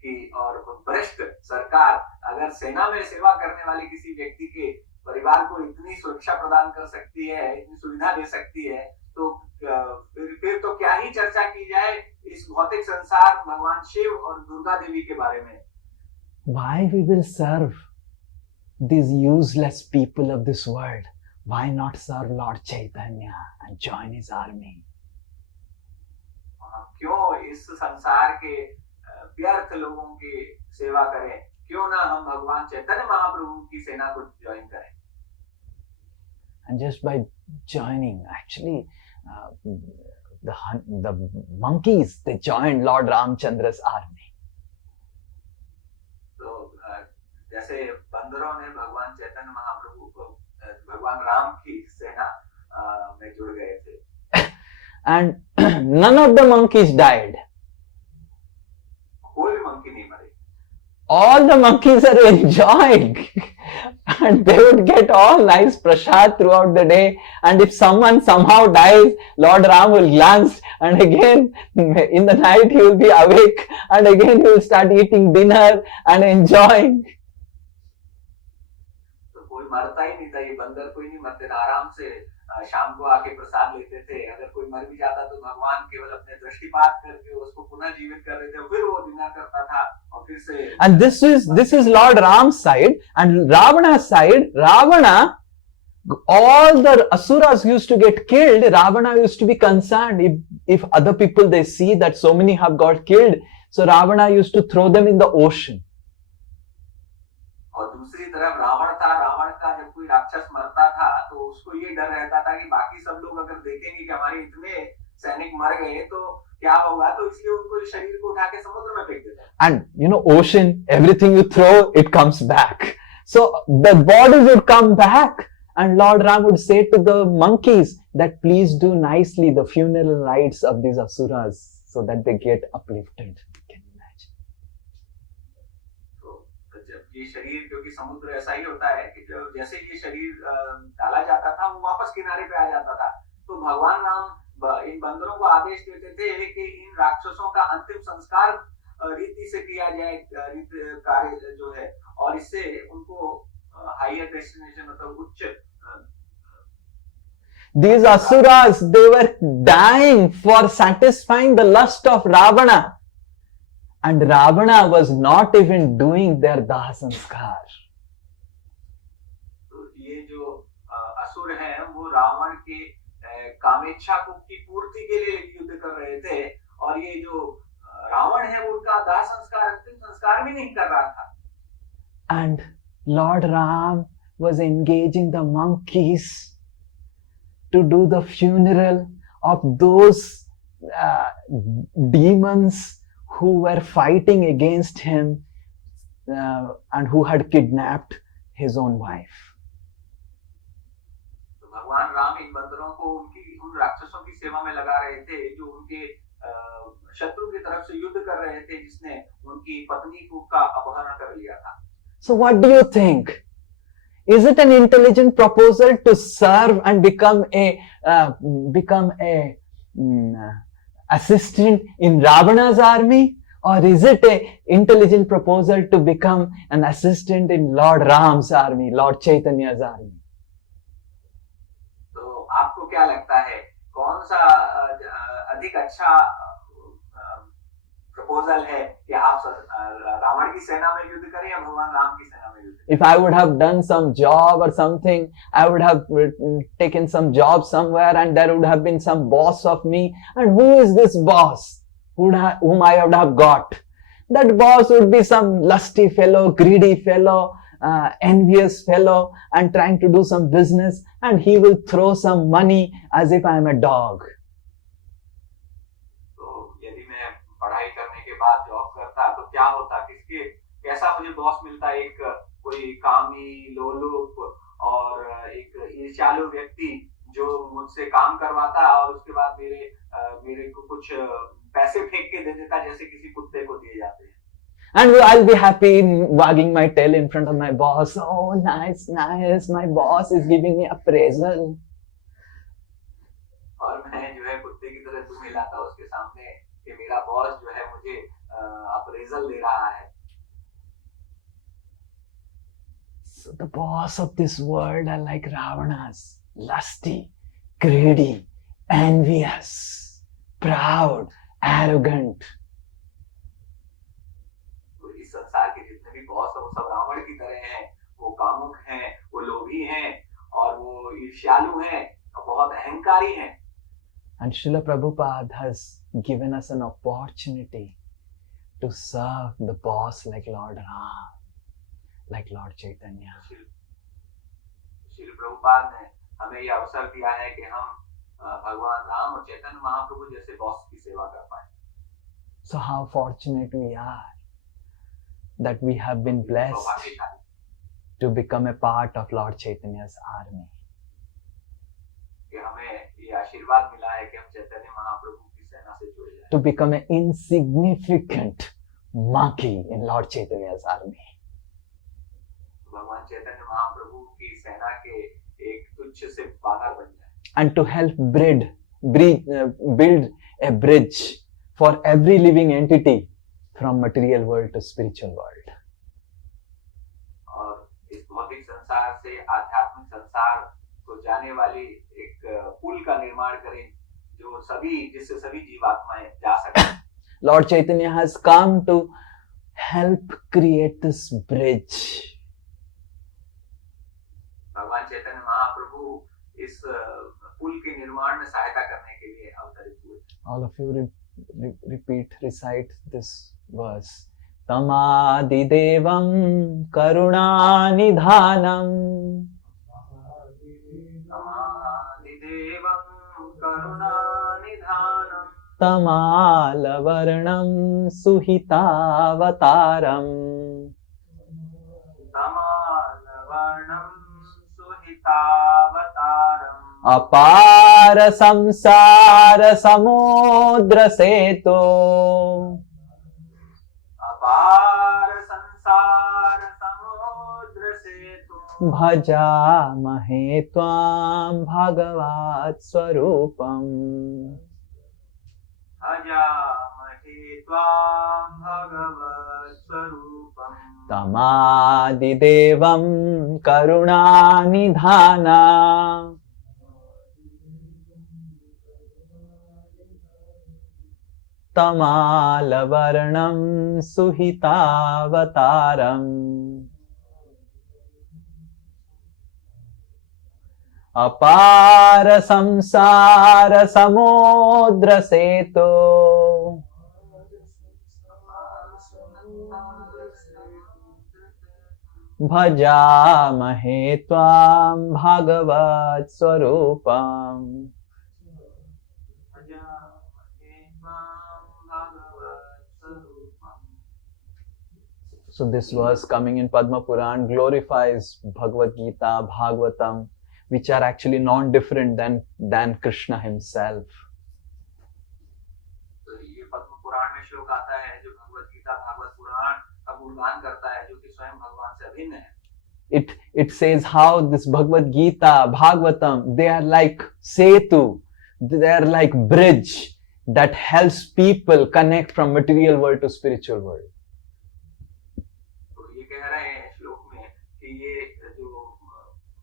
की और भ्रष्ट सरकार अगर सेना में सेवा करने वाले किसी व्यक्ति के परिवार को इतनी सुरक्षा प्रदान कर सकती है, इतनी सुविधा दे सकती है, तो फिर तो क्या ही चर्चा की जाए इस भौतिक संसार भगवान शिव और दुर्गा देवी के बारे में. Why we will serve these useless people of this world? Why not serve Lord Chaitanya and join his army? क्यों इस संसार के व्यर्थ लोगों की सेवा करें? क्यों ना हम भगवान चैतन्य महाप्रभु की सेना को ज्वाइन करें? And just by joining, actually, the monkeys, they joined Lord Ramchandra's army. जैसे बंदरों ने भगवान चैतन्य महाप्रभु को भगवान राम की सेना में जुड़ गए थे. And none of the monkeys died. कोई भी मंकी नहीं मरे. All the monkeys are enjoying. And they would get all nice prasad throughout the day. And if someone somehow dies, Lord Ram will glance, and again in the night he will be awake, and again he will start eating dinner and enjoying. कोई मरता ही नहीं था, ये बंदर कोई नहीं मरते थे, आराम से शाम को आके प्रसाद लेते थे. अगर कोई मर भी जाता तो भगवान केवल अपने दृष्टिपात करके उसको पुनः जीवित कर देते, फिर वो डिनर करता था और फिर से. And this is Lord Ram's side, and Ravana's side. Ravana, all the asuras used to get killed. Ravana used to be concerned if other people they see that so many have got killed, so Ravana used to throw them in the ocean. और दूसरी तरफ रावण था, रावण का जब कोई राक्षस मरता था तो उसको ये डर रहता था कि बाकी सब लोग अगर देखेंगे कि हमारे इतने सैनिक मर गए तो क्या होगा, तो इसलिए उनको शरीर को उठा के समुद्र में फेंक देता. And you know, ocean, everything you throw, it comes back. So the bodies would come back, and Lord Ram would say to the monkeys that please do nicely the funeral rites of these asuras so that they get uplifted. ये शरीर, क्योंकि समुद्र ऐसा ही होता है कि जैसे ये शरीर डाला जाता था वो वापस किनारे पे आ जाता था, तो भगवान राम इन बंदरों को आदेश देते थे कि इन राक्षसों का अंतिम संस्कार रीति युक्ति से किया जाए कार्य जो है, और इससे उनको हायर डेस्टिनेशन मतलब उच्च These asuras, they were dying for satisfying the lust of Ravana. And Ravana was not even doing their daha sanskar. तो ये जो असुर हैं वो रावण के कामेच्छा की पूर्ति के लिए युद्ध कर रहे थे, और ये जो रावण है वो उनका दाह संस्कार अंतिम संस्कार भी नहीं कर रहा था. And Lord Ram was engaging the monkeys to do the funeral of those demons who were fighting against him and who had kidnapped his own wife. तो भगवान राम इन बंदरों को उन राक्षसों की सेवा में लगा रहे थे जो उनके शत्रु की तरफ से युद्ध कर रहे थे, जिसने उनकी पत्नी का अपहरण कर लिया था. So what do you think? Is it an intelligent proposal to serve and become a assistant in Ravana's army, or is it a intelligent proposal to become an assistant in Lord Ram's army, Lord Chaitanya's army? तो आपको क्या लगता है कौन सा अधिक अच्छा proposal है कि आप रावण की सेना में युद्ध करें या भगवान राम की सेना में युद्ध करें? If I would have done some job or something, I would have taken some job somewhere and there would have been some boss of me. And who is this boss whom I would have got? That boss would be some lusty fellow, greedy fellow, envious fellow and trying to do some business, and he will throw some money as if I am a dog. पढ़ाई करने के बाद job करता तो क्या होता, कैसा मुझे बॉस मिलता, एक कोई कामी लोलुप और एक ईर्ष्यालु व्यक्ति जो मुझसे काम करवाता और उसके बाद मेरे को कुछ पैसे फेंक के दे देता जैसे किसी कुत्ते को दिए जाते हैं. And I'll be happy wagging my tail in front of my boss. Oh, nice, my boss is giving me appraisal. और मैं जो है कुत्ते की तरह दुम हिलाता उसके सामने कि मेरा बॉस जो है मुझे अप्रेजल दे रहा है. So the boss of this world are like Ravanas, lusty, greedy, envious, proud, arrogant. तो इस संसार के जितने भी बॉस हैं वो सब रावण की तरह हैं, वो कामुक हैं, वो लोभी हैं और वो ईर्ष्यालु हैं और बहुत अहंकारी हैं. And Srila Prabhupada has given us an opportunity to serve the boss like Lord Ram, like Lord Chaitanya. Srila Prabhupada ने हमें यह अवसर दिया है कि हम भगवान राम और चैतन्य महाप्रभु जैसे बॉस की सेवा कर पाए. So how fortunate we are that we have been blessed to become a part of Lord Chaitanya's army. कि हमें ये आशीर्वाद मिला है कि हम चैतन्य महाप्रभु की सेना से जुड़ जाएं. To become an insignificant monkey in Lord Chaitanya's army. भगवान चैतन्य महाप्रभु की सेना के एक तुच्छ से बानर बन जाए. And to help build a bridge for every living entity from material world to spiritual world. और इस भौतिक संसार से आध्यात्मिक संसार को जाने वाली एक पुल का निर्माण करें जिससे सभी जीवात्माएं जा सकें. Lord Chaitanya has come to help create this bridge. भगवान चैतन्य महाप्रभु इस पुल के निर्माण में सहायता करने के लिए अवतरित हुए. All of you recite this verse. Tamadidevam karunanidhanam Tamadidevam karunanidhanam Tamalavarnam suhitavataram Tamalavarnam suhitavataram अपार संसार समुद्र सेतो अपार संसार समुद्र सेतु भजामहे त्वां भगवत् स्वरूपम् भजामहे त्वां भगवत्स्वरूपम् तमादिदेवं करुणानिधाना तमालवर्णं सुहितावतारम् अपार संसार समुद्र सेतो भजामहे त्वां भगवत् स्वरूपम् So this verse coming in Padma Puran glorifies Bhagavad Gita, Bhagavatam, which are actually non-different than Krishna himself. तो ये पद्म पुराण में श्लोक आता है जो भगवद गीता भागवत पुराण का गुणगान करता है जो कि स्वयं भगवान से अभिन्न है. It says how this Bhagavad Gita, Bhagavatam, they are like setu, they are like bridge that helps people connect from material world to spiritual world. तो ये कह रहे हैं श्लोक में कि ये जो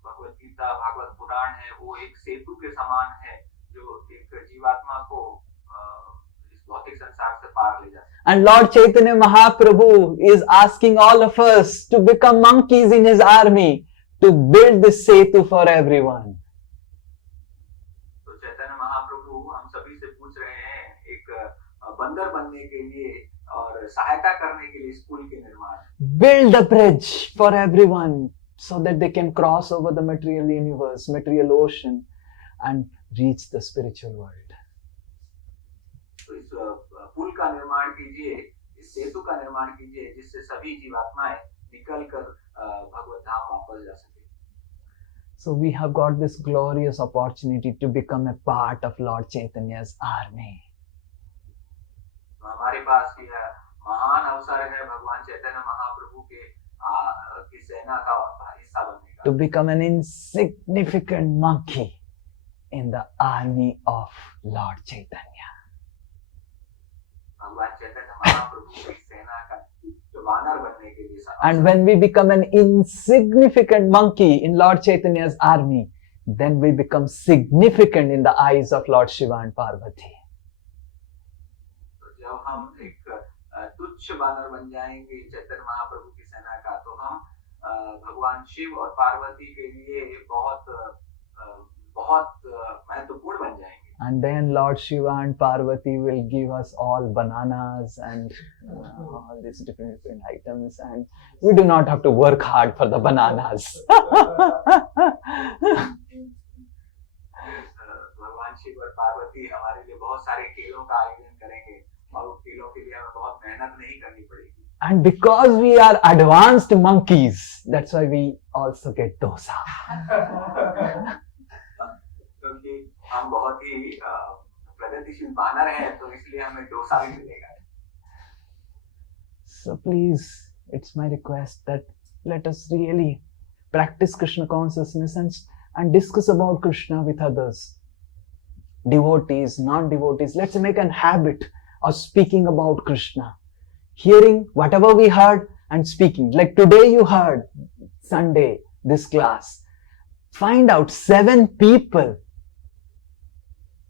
भगवद गीता भागवत पुराण है वो एक सेतु के समान है जो एक जीवात्मा को इस भौतिक संसार से पार ले जाता है. And Lord Chaitanya Mahaprabhu is asking all of us to become monkeys in his army to build this setu for everyone. तो चैतन्य महाप्रभु हम सभी से पूछ रहे हैं एक बंदर बनने के लिए और सहायता करने के लिए स्कूल के निर्माण. Build a bridge for everyone so that they can cross over the material universe, material ocean and reach the spiritual world. तो इस पुल का निर्माण कीजिए, इस सेतु का निर्माण कीजिए जिससे सभी जीवात्माएं निकलकर भगवत धाम वापस जा सके. So we have got this glorious opportunity to become a part of Lord Chaitanya's army. हमारे पास यह महान अवसर है भगवान चैतन्य महाप्रभु के की सेना का हिस्सा बनने का. To become an insignificant monkey in the army of Lord Chaitanya. भगवान चैतन्य महाप्रभु की सेना का जो वानर बनने के लिए. And when we become an insignificant monkey in Lord Chaitanya's army, then we become significant in the eyes of Lord Shiva and Parvati. तो जब हम एक तुच्छ वानर बन जाएंगे चैतन्य महाप्रभु की सेना का तो हम भगवान शिव और पार्वती के लिए बहुत महत्वपूर्ण बन जाएंगे. And then Lord Shiva and Parvati will give us all bananas and all these different items, and we do not have to work hard for the bananas. भगवान शिव और पार्वती हमारे लिए बहुत सारे खेलों का आयोजन करेंगे और उन खेलों के लिए हमें बहुत मेहनत नहीं करनी पड़ेगी. And because we are advanced monkeys, that's why we also get dosa. क्योंकि हम बहुत ही प्रगतिशील बानर हैं तो इसलिए हमें डोसा भी मिलेगा. So please, it's my request that let us really practice Krishna consciousness and discuss about Krishna with others. Devotees, non-devotees, let's make a habit of speaking about Krishna. Hearing whatever we heard and speaking. Like today you heard, Sunday, this class. Find out 7 people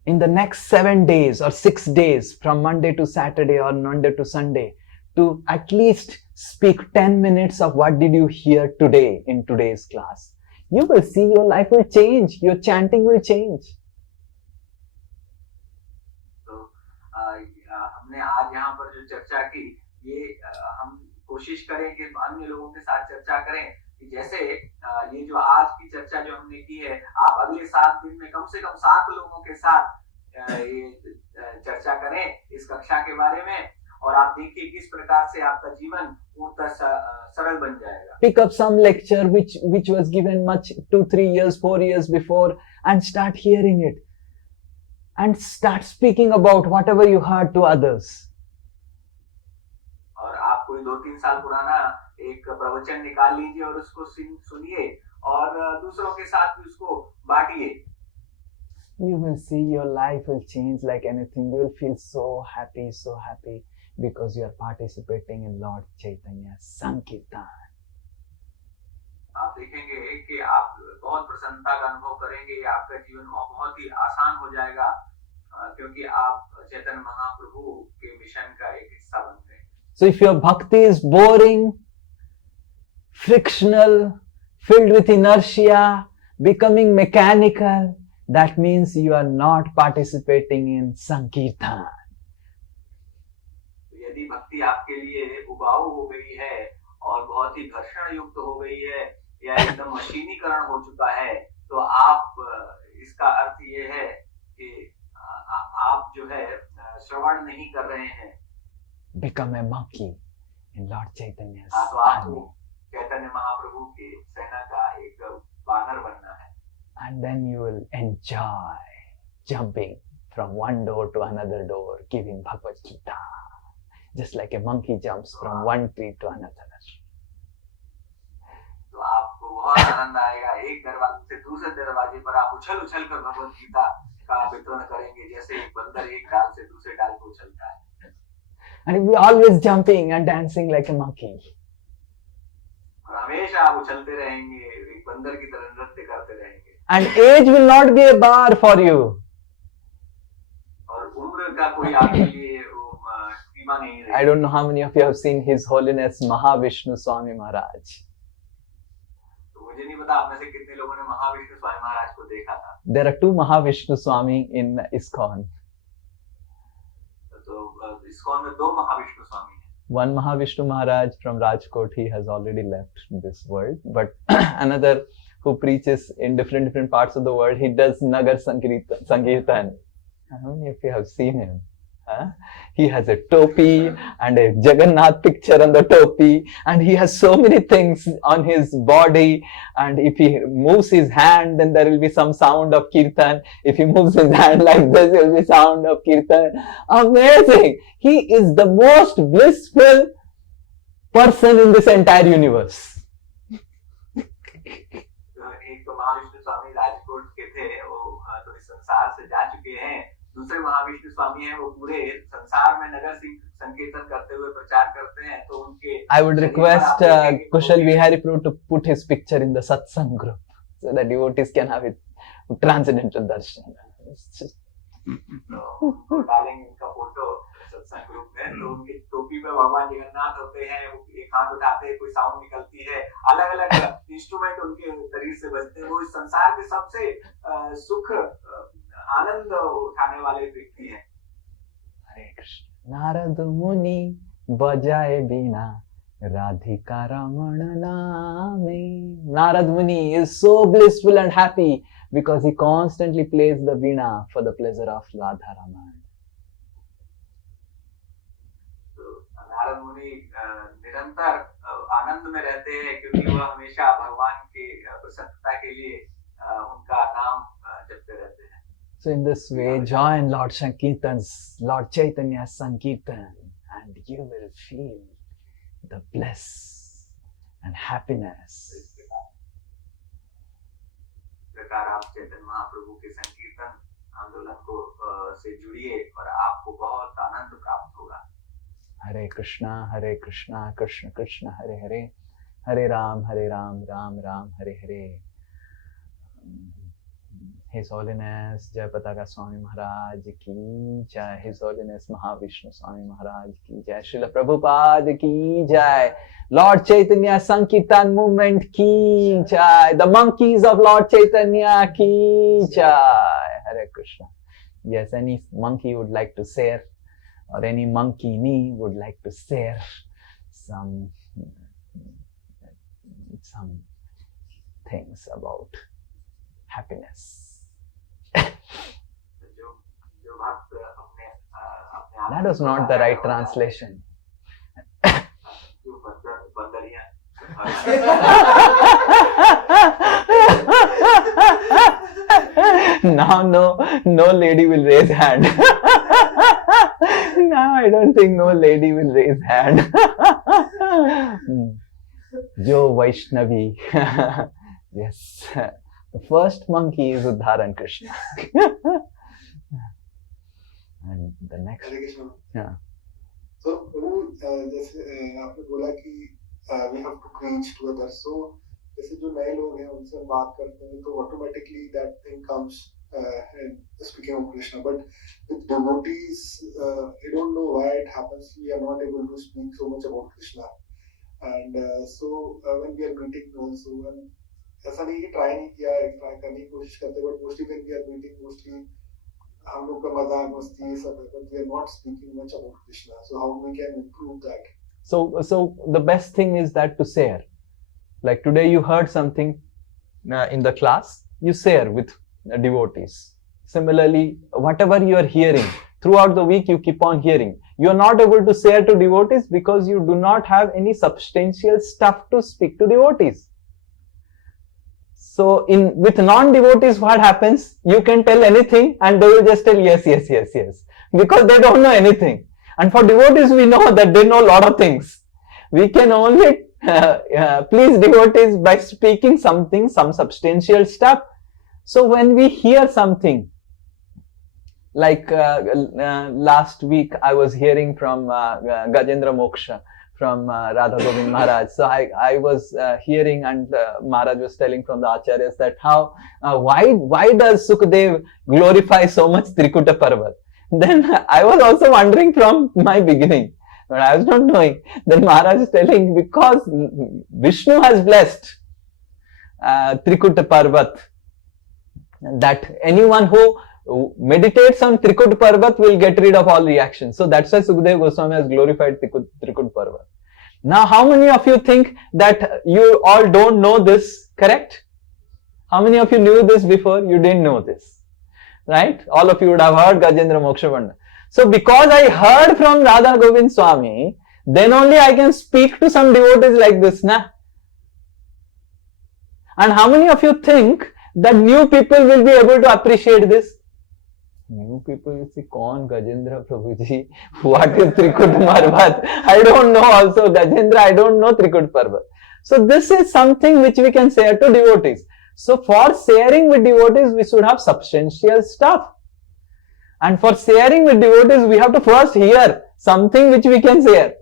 in the next 7 days or 6 days from Monday to Saturday or Monday to Sunday to at least speak 10 minutes of what did you hear today in today's class. You will see your life will change, your chanting will change. तो हमने आज यहाँ पर जो चर्चा की ये हम कोशिश करें कि अन्य लोगों के साथ चर्चा करें कि जैसे ये जो आज की चर्चा जो हमने की है आप अगले 7 दिन में कम से कम 7 लोगों के साथ ये चर्चा करें इस कक्षा के बारे में और आप देखिए किस प्रकार से आपका जीवन पूर्णतः सरल बन जाएगा. Pick up some lecture which was given much 2, 3 years, 4 years before and start hearing it and start speaking about whatever you heard to others. और आप कोई 2-3 साल पुराना एक प्रवचन निकाल लीजिए और उसको सुनिए और दूसरों के साथ भी उसको बांटिए. you will see your life will change like anything. You will feel so happy because you are participating in Lord Chaitanya's Sankirtan. आप देखेंगे कि आप बहुत प्रसन्नता का अनुभव करेंगे, आपका जीवन बहुत ही आसान हो जाएगा, क्योंकि आप चैतन्य महाप्रभु के मिशन का एक हिस्सा बन गए। So if your bhakti is boring, frictional, filled with inertia, becoming mechanical, that means you are not participating in Sankirtan. यदि भक्ति आपके लिए उबाऊ हो गई है और बहुत ही घर्षण युक्त हो गई है या एकदम मशीनीकरण हो चुका है, तो आप इसका अर्थ ये है कि आप जो है श्रवण नहीं कर रहे हैं। Become a monkey in Lord Chaitanya's तो आपको चैतन्य महाप्रभु की सेना का एक बानर बनना है। And then you will enjoy jumping from one door to another door, giving Bhagavad Gita, just like a monkey jumps from one tree to another. तो आपको बहुत आनंद आएगा, एक दरवाजे से दूसरे दरवाजे पर आप उछल कर भगवत गीता का वितरण करेंगे, जैसे एक बंदर एक डाल से दूसरे डाल को उछलता है। And you'll be always jumping and dancing like a monkey. और हमेशा आप उछलते रहेंगे, एक बंदर की तरह नृत्य करते रहेंगे। And age will not be a bar for you. और उम्र का कोई आपके लिए सीमा नहीं रहेगी। I don't know how many of you have seen His Holiness Mahavishnu Swami Maharaj. तो मुझे नहीं पता आप में से कितने लोगों ने महाविष्णु स्वामी महाराज को देखा था। There are two Mahavishnu Swami in ISKCON. तो ISKCON में दो महाविष्णु स्वामी हैं। One Mahavishnu Maharaj from Rajkot, he has already left this world, but another who preaches in different parts of the world, he does Nagar Sankirtan. How many of you have seen him? Huh? He has a topi and a Jagannath picture on the topi, and he has so many things on his body, and if he moves his hand, then there will be some sound of Kirtan. If he moves his hand like this, there will be sound of Kirtan. Amazing! He is the most blissful person in this entire universe. एक तो महाविष्णु स्वामी राजकोट के थे, वो तो इस संसार से जा चुके हैं। दूसरे महाविष्णु स्वामी हैं, वो पूरे संसार में नगर संकीर्तन करते हुए प्रचार करते हैं। तो उनके I would request Kushal Vihari Prabhu to put his picture in the satsang group so that devotees can have it transcendental darshan. तो डालेंगे उनका फोटो सत्संग ग्रुप में। तो उनकी टोपी पे भगवान जगन्नाथ होते हैं, वो एक हाथ उठाते हैं, कोई साउंड निकलती है, अलग अलग इंस्ट्रूमेंट उनके शरीर से बजते हैं। वो इस संसार के सबसे सुख आनंद उठाने वाले व्यक्ति हैं। हरे कृष्ण। नारद मुनि बजाए बिना राधिका रमण नामे. Narad Muni is so blissful and happy because he constantly plays the veena for the pleasure of Radha Raman. Narad मुनि निरंतर आनंद में रहते हैं, क्योंकि वह हमेशा भगवान की प्रसन्नता के लिए उनका नाम जपते रहते हैं। So in this way, join Lord Sankirtan's, Lord Chaitanya's Sankirtan, and you will feel the bliss and happiness. प्रकार आप चैतन्य महाप्रभु के संकीर्तन आंदोलन को से जुड़िए और आपको बहुत आनंद प्राप्त होगा। Hare Krishna, Krishna Krishna, Hare Hare, Hare Ram, Ram Ram, Hare Hare. His Holiness Jai Pataka Swami Maharaj ki Jai. His Holiness Mahavishnu Swami Maharaj ki Jai. Srila Prabhupada ki Jai. Lord Chaitanya Sankirtan movement ki Jai. The monkeys of Lord Chaitanya ki Jai. Hare Krishna. Yes, any monkey would like to share, or any monkey would like to share some things about happiness. That was not the right translation. Now no lady will raise hand. Now I don't think no lady will raise hand. Jo Vaishnavi. Yes. The first monkey is Uddharan Krishna. And the next. Hare Krishna. Yeah. So प्रभु जैसे आपने बोला कि we have to preach to others. So जैसे जो नए लोग हैं उनसे हम बात करते हैं तो automatically that thing comes in speaking of Krishna. But with devotees, I don't know why it happens. We are not able to speak so much about Krishna. And so when we are meeting also, and ऐसा नहीं कि try नहीं किया है, try करने की कोशिश करते, but mostly when we are meeting mostly हम लोग का मजाक मस्ती ये सब है, but we are not speaking much about Krishna. So how we can improve that? So the best thing is that to share. Like today you heard something in the class, you share with devotees. Similarly, whatever you are hearing, throughout the week you keep on hearing. You are not able to share to devotees because you do not have any substantial stuff to speak to devotees. So with non-devotees what happens? You can tell anything and they will just tell yes, yes, yes, yes. Because they don't know anything. And for devotees we know that they know a lot of things. We can only please devotees by speaking something, some substantial stuff. So when we hear something, like last week I was hearing from Gajendra Moksha from Radha Govind Maharaj. So I was hearing and Maharaj was telling from the Acharyas that how, why does Sukadev glorify so much Trikuta Parvat? Then I was also wondering from my beginning, but I was not knowing. Then Maharaj is telling because Vishnu has blessed Trikuta Parvat, that anyone who meditates on Trikut Parvat will get rid of all reactions. So that's why Sukadeva Goswami has glorified Trikut Parvat. Now, how many of you think that you all don't know this, correct? How many of you knew this before? You didn't know this, right? All of you would have heard Gajendra Moksha Pandit. So because I heard from Radha Govind Swami, then only I can speak to some devotees like this, na? And how many of you think that new people will be able to appreciate this? New people will say, Kaun Gajendra Prabhuji? What is Trikut Parvat? I don't know also Gajendra, I don't know Trikut Parvat. So this is something which we can share to devotees. So for sharing with devotees, we should have substantial stuff. And for sharing with devotees, we have to first hear something which we can share.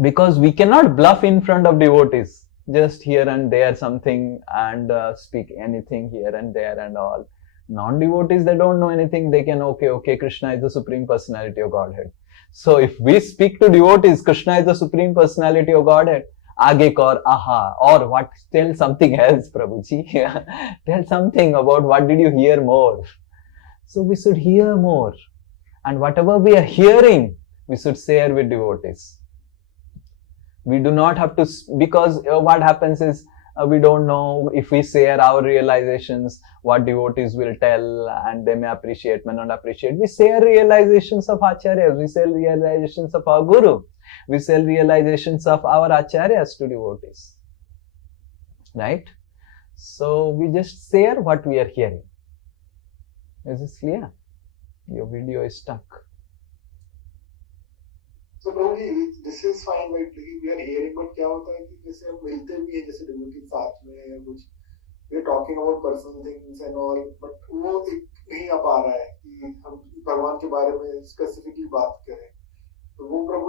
Because we cannot bluff in front of devotees. Just here and there something and speak anything here and there and all. Non-devotees, they don't know anything. They can, okay, Krishna is the Supreme Personality of Godhead. So if we speak to devotees, Krishna is the Supreme Personality of Godhead. Aage kaur, aha, or what? Tell something else, Prabhuji. Tell something about what did you hear more. So we should hear more. And whatever we are hearing, we should share with devotees. We do not have to, because what happens is, we don't know if we share our realizations, what devotees will tell, and they may appreciate, may not appreciate. We share realizations of Acharyas, we share realizations of our Guru, we share realizations of our Acharyas to devotees. Right? So we just share what we are hearing. Is this clear? Your video is stuck. So probably this is fine, but we are hearing, but क्या होता है कि जैसे हम मिलते भी हैं जैसे डिवोटी साथ में या कुछ, we are talking about personal things and all, but वो एक नहीं आ पा रहा है कि हम भगवान के बारे में specifically बात करें. तो वो प्रभु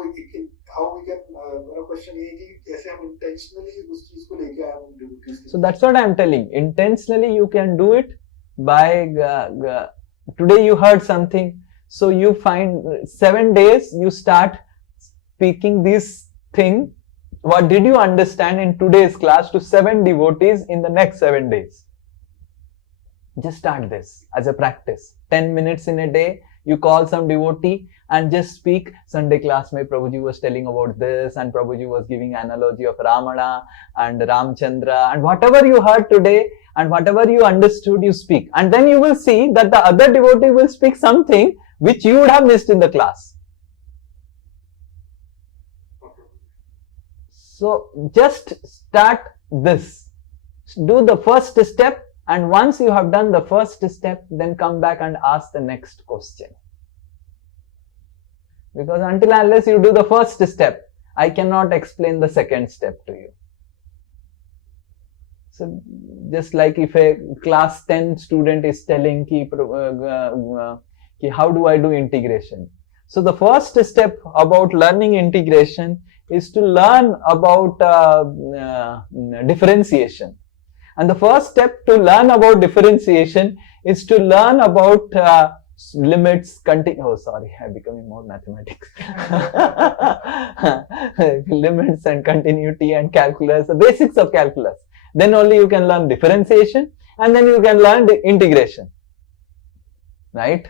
how we can, मेरा question ये है कि कैसे हम intentionally उस चीज को लेके आए हम devotees. So that's what I am telling. Intentionally you can do it by today you heard something, so you find 7 days you start speaking this thing. What did you understand in today's class to 7 devotees in the next 7 days? Just start this as a practice. 10 minutes in a day, you call some devotee and just speak. Sunday class mein Prabhuji was telling about this and Prabhuji was giving analogy of Ramana and Ramchandra and whatever you heard today and whatever you understood, you speak. And then you will see that the other devotee will speak something which you would have missed in the class. So just start this. Do the first step, and once you have done the first step, then come back and ask the next question. Because until and unless you do the first step, I cannot explain the second step to you. So just like if a class 10 student is telling ki how do I do integration? So the first step about learning integration is to learn about differentiation. And the first step to learn about differentiation is to learn about limits, I'm becoming more mathematics. Limits and continuity and calculus, the basics of calculus. Then only you can learn differentiation, and then you can learn the integration. Right?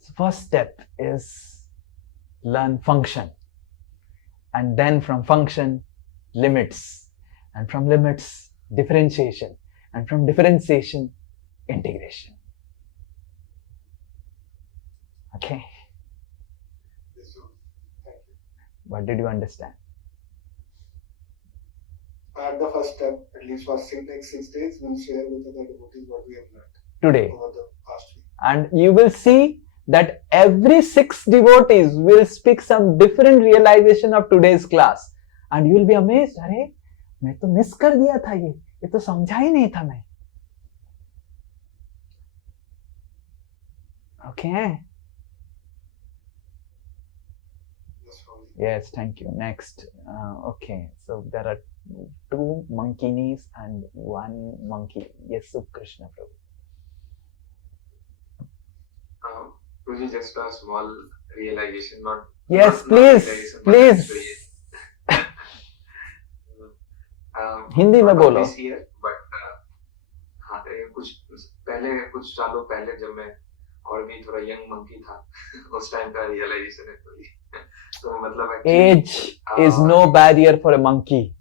So first step is learn function. And then from function, limits. And from limits, differentiation. And from differentiation, integration. Okay. Thank you. What did you understand? At the first step, at least for next 6 days, we'll share with other devotees what we have learned Today. over the past week. And you will see that every 6 devotees will speak some different realization of today's class. And you will be amazed, अरे मैं तो miss कर दिया था ये तो समझा ही नहीं था मैं. Okay. Yes, thank you. Next. Okay, so there are 2 monkeys and 1 monkey. Yes, Krishna Prabhu. Prabhuji, just a small realization, not. Yes, not please, realization, please. Hindi में बोलो. But हाँ, कुछ सालों पहले जब मैं और भी थोड़ा यंग मंकी था, उस टाइम का रियलाइजेशन है थोड़ी. तो मतलब age is no barrier for a monkey.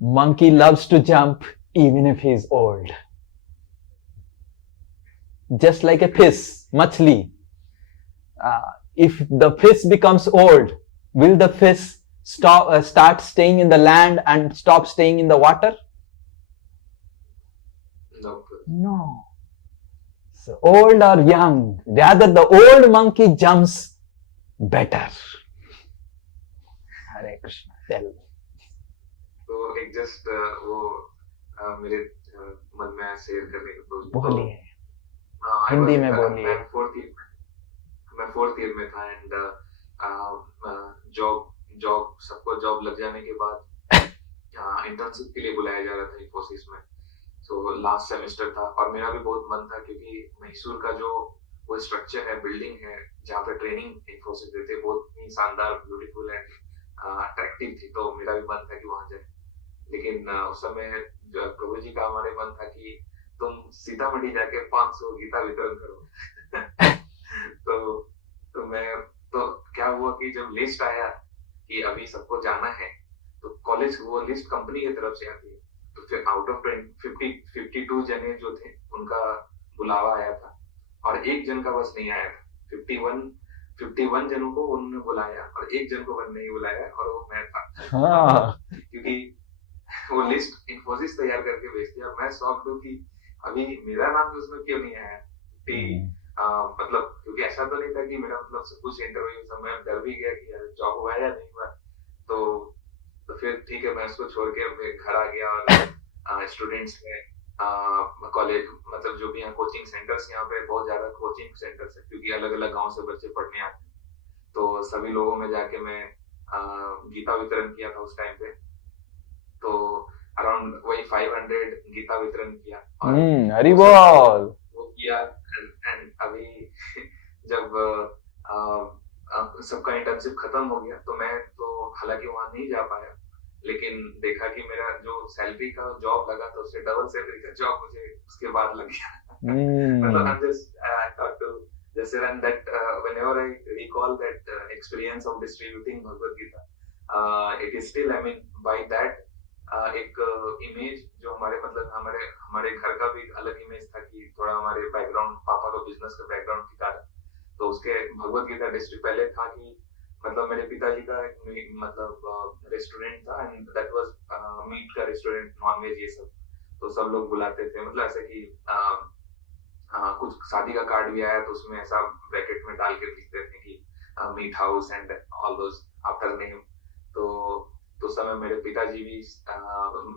Monkey loves to jump even if he is old. Just like a fish, machli. If the fish becomes old, will the fish start staying in the land and stop staying in the water? No. No. So old or young, rather the old monkey jumps better. Hare Krishna. Tell. तो एक just वो मेरे मन में share करने को बोलिए. हिंदी में बोलिए. मैं फोर्थ ईयर में था एंड जॉब सबको जॉब लग जाने के बाद इंटर्नशिप के लिए बुलाया जा रहा था इंफोसिस में. सो लास्ट सेमेस्टर था और मेरा भी बहुत मन था क्योंकि मैसूर का जो वो स्ट्रक्चर है, बिल्डिंग है जहाँ पे ट्रेनिंग इंफोसिस देते, बहुत ही शानदार, ब्यूटीफुल एंड अट्रैक्टिव थी. तो मेरा भी मन था कि वहां जाए. लेकिन उस समय प्रभु जी का हमारे मन था कि तुम सीतामढ़ी जाके 500 गीता वितरण करो. तो क्या हुआ कि जब लिस्ट आया कि अभी सबको जाना है, तो कॉलेज वो लिस्ट कंपनी की तरफ से आती है. तो फिर आउट ऑफ 52 जने जो थे उनका बुलावा आया था और एक जन का बस नहीं आया था. 51 जनों को उन्होंने बुलाया और एक जन को नहीं बुलाया और वो मैं था. क्योंकि वो लिस्ट इंफोसिस तैयार करके भेजती है और मैं शॉक्ड हूँ कि अभी मेरा नाम भी उसमें क्यों नहीं आया. मतलब क्योंकि ऐसा तो नहीं था कि मेरा मतलब सब कुछ इंटरव्यू समय डर भी गया कि जॉब हुआ या नहीं हुआ. तो फिर ठीक है, मैं उसको छोड़ के घर आ गया और स्टूडेंट्स में कॉलेज मतलब जो भी यहाँ कोचिंग सेंटर्स, यहाँ पे बहुत ज्यादा कोचिंग सेंटर्स है क्योंकि अलग अलग गांव से बच्चे पढ़ने आते हैं. तो सभी लोगों में जाके मैं गीता वितरण किया था उस टाइम पे. तो अराउंड वही 500 गीता वितरण किया और वो किया. एंड अभी जब सबका इंटर्नशिप खत्म हो गया तो मैं तो हालांकि वहां नहीं जा पाया, लेकिन देखा कि मेरा जो सैलरी का जॉब लगा था उससे डबल सैलरी का जॉब मुझे उसके बाद लग गया. मतलब I'm just thought to just and that whenever I recall that experience of distributing Bhagavad Gita, it is still, I mean, by that एक इमेज जो हमारे मतलब हमारे घर का भी अलग इमेज था कि थोड़ा हमारे बैकग्राउंड, पापा का बिजनेस का बैकग्राउंड के कारण. तो उसके भगवत गीता डिस्ट्रिक्ट पहले था कि मतलब मेरे पिताजी का मतलब रेस्टोरेंट था एंड दैट वाज मीट का रेस्टोरेंट, नॉनवेज ये सब. तो सब लोग बुलाते थे, मतलब ऐसे कि कुछ शादी का कार्ड भी आया तो उसमें ऐसा ब्रैकेट में डाल के लिखते थे कि meat house and all those after name. तो तो उस समय मेरे पिताजी भी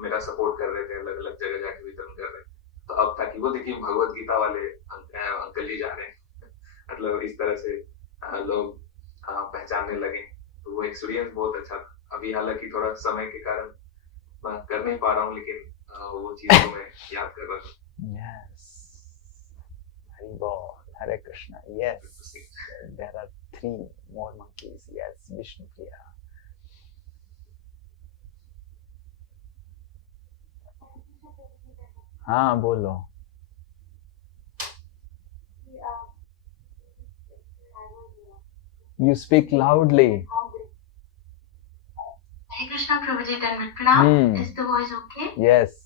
मेरा सपोर्ट कर रहे थे, अलग अलग जगह जाके वितरण कर रहे थे। तो अब था कि वो देखिए भगवत गीता वाले अंकल जी जा रहे हैं मतलब इस तरह से लोग पहचानने लगे। तो वो एक्सपीरियंस बहुत अच्छा था। अभी हालांकि थोड़ा समय के कारण मैं कर नहीं पा रहा हूँ, लेकिन वो चीज को मैं याद कर रहा हूँ। Yes. Hari Bol, Hare Krishna. Yes. There are 3 more monkeys. Yes, Vishnu Priya. हाँ बोलो. You speak loudly. Hare Krishna Prabhuji, Dandavat Pranam. Is the voice okay? Yes.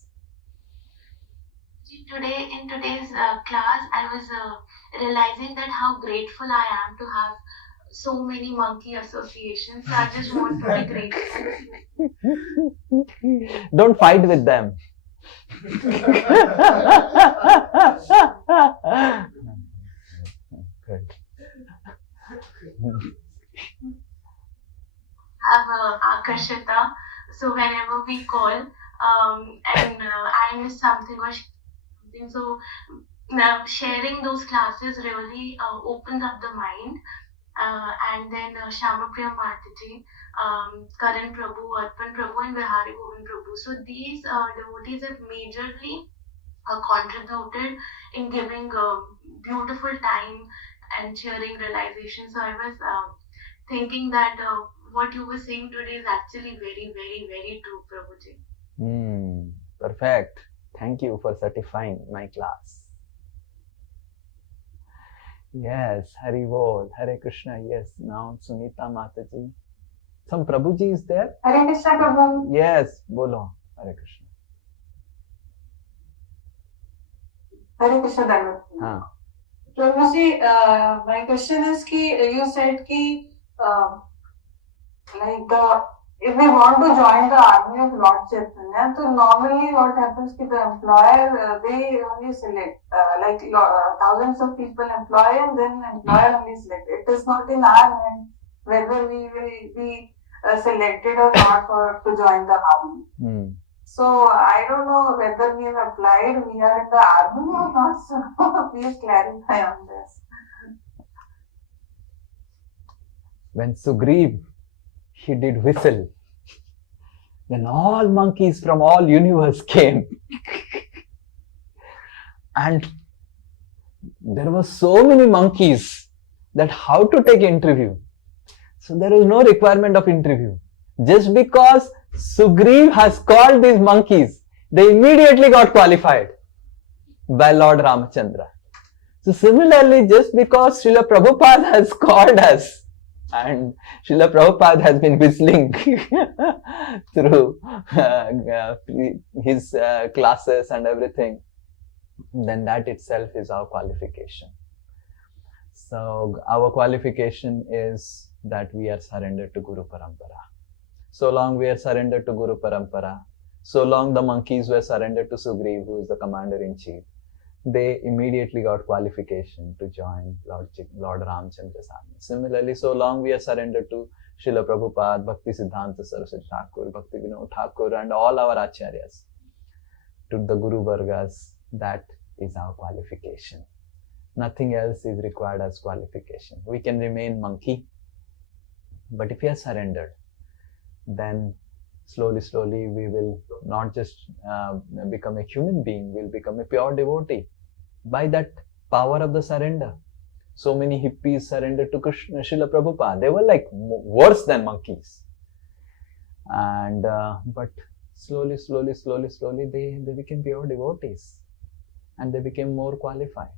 Today, in today's class, I was realizing that how grateful I am to have so many monkey associations. So I just want to be grateful. Don't fight with them. Good. Have Akarshita. So whenever we call and I miss something or something, so sharing those classes really opens up the mind. And then Shamapriya Mataji, Karan Prabhu, Arpan Prabhu and Vihari Govind Prabhu. So these devotees have majorly contributed in giving beautiful time and sharing realization. So I was thinking that what you were saying today is actually very, very, very true, Prabhuji. Perfect. Thank you for certifying my class. Yes, Hari Bol, Hare Krishna. Yes, now Sunita Mataji. Some Prabhuji is there? Hare Krishna Prabhu. Yes, bolo. Hare Krishna. Hare Krishna Dandavat. हाँ. Prabhuji, my question is ki you said ki if we want to join the army of Lord Chaitanya, so normally what happens ki the employer they only select thousands of people employ and then employer only select. It is not in our hand whether we will be selected or not to join the army. So I don't know whether we have applied, we are in the army or not. So please clarify on this. When Sugriv, he did whistle, then all monkeys from all universe came. And there were so many monkeys that how to take interview. So there was no requirement of interview. Just because Sugriv has called these monkeys, they immediately got qualified by Lord Ramachandra. So similarly, just because Srila Prabhupada has called us, and Srila Prabhupada has been whistling through his classes and everything, then that itself is our qualification. So our qualification is that we are surrendered to Guru Parampara. So long we are surrendered to Guru Parampara, so long the monkeys were surrendered to Sugriv, who is the commander-in-chief, they immediately got qualification to join Lord Ramachandra's army. Similarly, so long we are surrendered to Srila Prabhupada, Bhakti Siddhanta Saraswati Thakur, Bhakti Vinod Thakur and all our acharyas, to the Guru Vargas, that is our qualification. Nothing else is required as qualification. We can remain monkey, but if we are surrendered, then slowly we will not just become a human being, we'll become a pure devotee by that power of the surrender. So many hippies surrendered to Krishna, Srila Prabhupada. They were like worse than monkeys. And but slowly they became pure devotees and they became more qualified.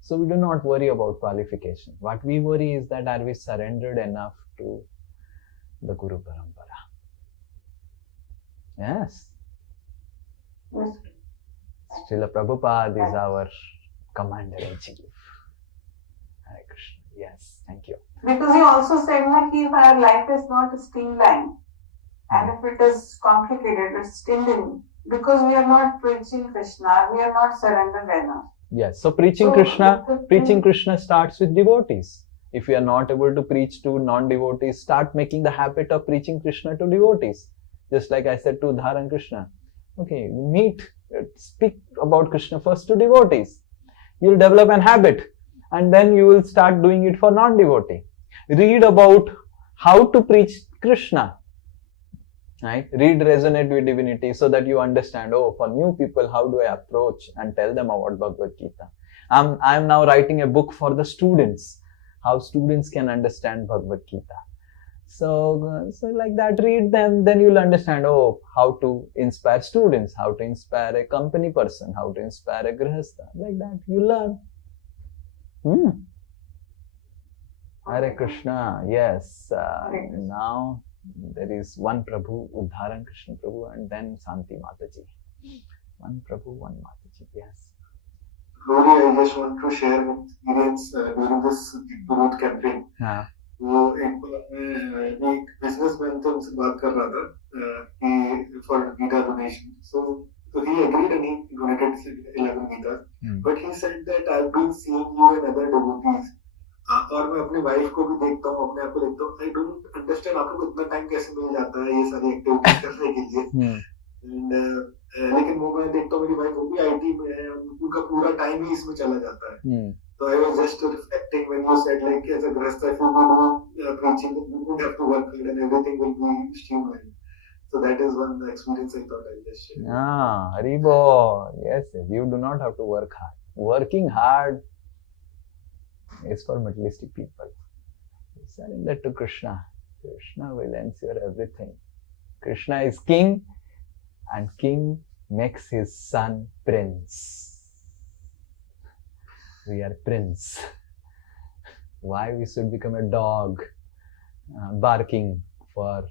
So we do not worry about qualification. What we worry is that are we surrendered enough to the Guru Parampara? Yes. Srila Prabhupada is our commander-in-chief. Hare Krishna. Yes, thank you. Because you also said that our life is not streamlined. And if it is complicated, it's stingy. Because we are not preaching Krishna, we are not surrendered enough. Yes, so preaching Krishna starts with devotees. If you are not able to preach to non-devotees, start making the habit of preaching Krishna to devotees. Just like I said to Udharan Krishna. Okay, meet, speak about Krishna first to devotees. You'll develop an habit and then you will start doing it for non-devotee. Read about how to preach Krishna. Right? Read Resonate with Divinity so that you understand, oh, for new people, how do I approach and tell them about Bhagavad Gita? I'm now writing a book for the students, how students can understand Bhagavad Gita. So like that, read them, then you'll understand, oh, how to inspire students, how to inspire a company person, how to inspire a grihastha. Like that, you learn. Hare Krishna, yes. Now there is one Prabhu, Udharan Krishna Prabhu, and then Santi Mataji. One Prabhu, one Mataji, yes. Glory, I just want to share an experience during this Gurut campaign. हाँ. वो एक एक businessman थे, उनसे बात कर रहा था कि for Gita donation. So he agreed and he donated 11 Gitas. But he said that I've been seeing you and other devotees. और मैं अपनी वाइफ को भी देखता हूँ, अपने आप को देखता हूँ. आई डोंट अंडरस्टैंड आप लोग को इतना टाइम कैसे मिल जाता है ये सारी एक्टिविटीज करने के लिए. लेकिन वो मैं देखता हूँ, मेरी वाइफ वो भी आईटी में है, उनका पूरा टाइम ही इसमें चला जाता है. So I was just reflecting when you said like as a grihastha, if you do preaching, you don't have to work hard and everything will be streamlined. So that is one experience I thought I'll just share. Ah, Haribo. Yes, you do not have to work hard. Working hard is for materialistic people. Surrender to Krishna. Krishna will ensure everything. Krishna is king and king makes his son prince. We are prince. Why we should become a dog barking for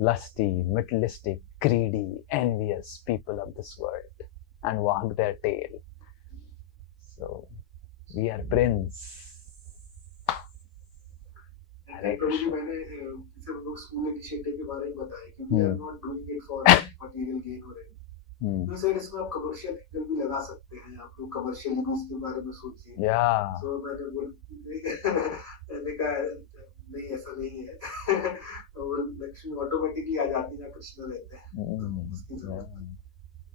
lusty, materialistic, greedy, envious people of this world and wag their tail. So we are prince. Actually, मैंने जैसे हम लोग school initiative के बारे में बताया कि we are not doing it for material gain or anything. तो सर इसमें आप कमर्शियल एंगल भी लगा सकते हैं, आप लोग कमर्शियली भी इसके बारे में सोचिए. तो मैंने कहा नहीं ऐसा नहीं है. और लक्ष्मी ऑटोमेटिकली आ जाती है, कृष्ण रहते हैं.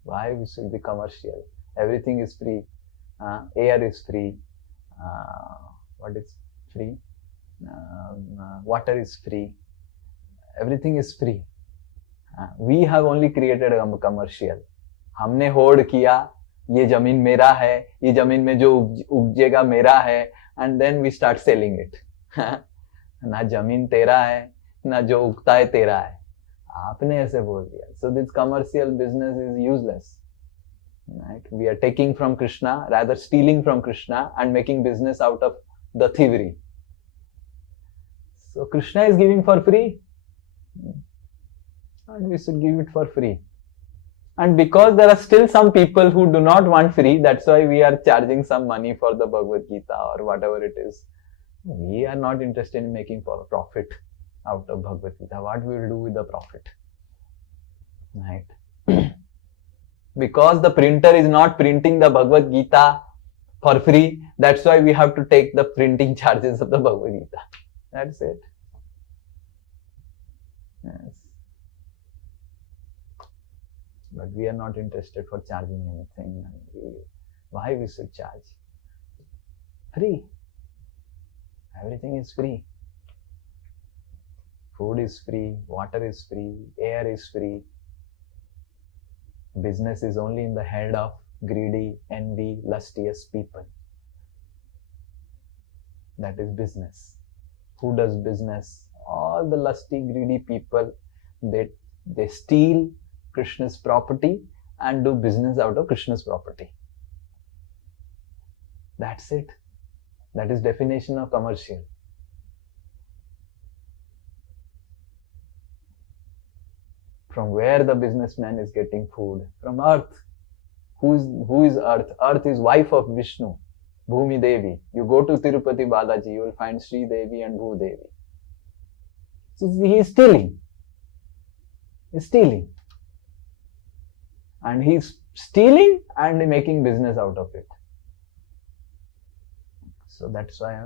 Why we should be commercial? Everything is free. Air is free. What is free? Water is free. Everything is free. We have only created a commercial. हमने होड़ किया, ये जमीन मेरा है, ये जमीन में जो उगजेगा मेरा है, and then we start selling it. ना जमीन तेरा है, ना जो उगता है तेरा है. आपने ऐसे बोल दिया. So this commercial business is useless. Right? We are taking from Krishna, rather stealing from Krishna and making business out of the thievery. So Krishna is giving for free. And we should give it for free. And because there are still some people who do not want free, that's why we are charging some money for the Bhagavad Gita or whatever it is. We are not interested in making profit out of Bhagavad Gita. What we will do with the profit? Right? Because the printer is not printing the Bhagavad Gita for free, that's why we have to take the printing charges of the Bhagavad Gita. That's it. Yes. But we are not interested for charging anything. Why we should charge? Free. Everything is free. Food is free, water is free, air is free. Business is only in the head of greedy, envy, lustious people. That is business. Who does business? All the lusty, greedy people, they steal Krishna's property and do business out of Krishna's property. That's it. That is definition of commercial. From where the businessman is getting food? From earth. Who is earth? Earth is wife of Vishnu, Bhumi Devi. You go to Tirupati Balaji, you will find Sri Devi and Bhu Devi. So he is stealing. He's stealing. And he's stealing and making business out of it. So that's why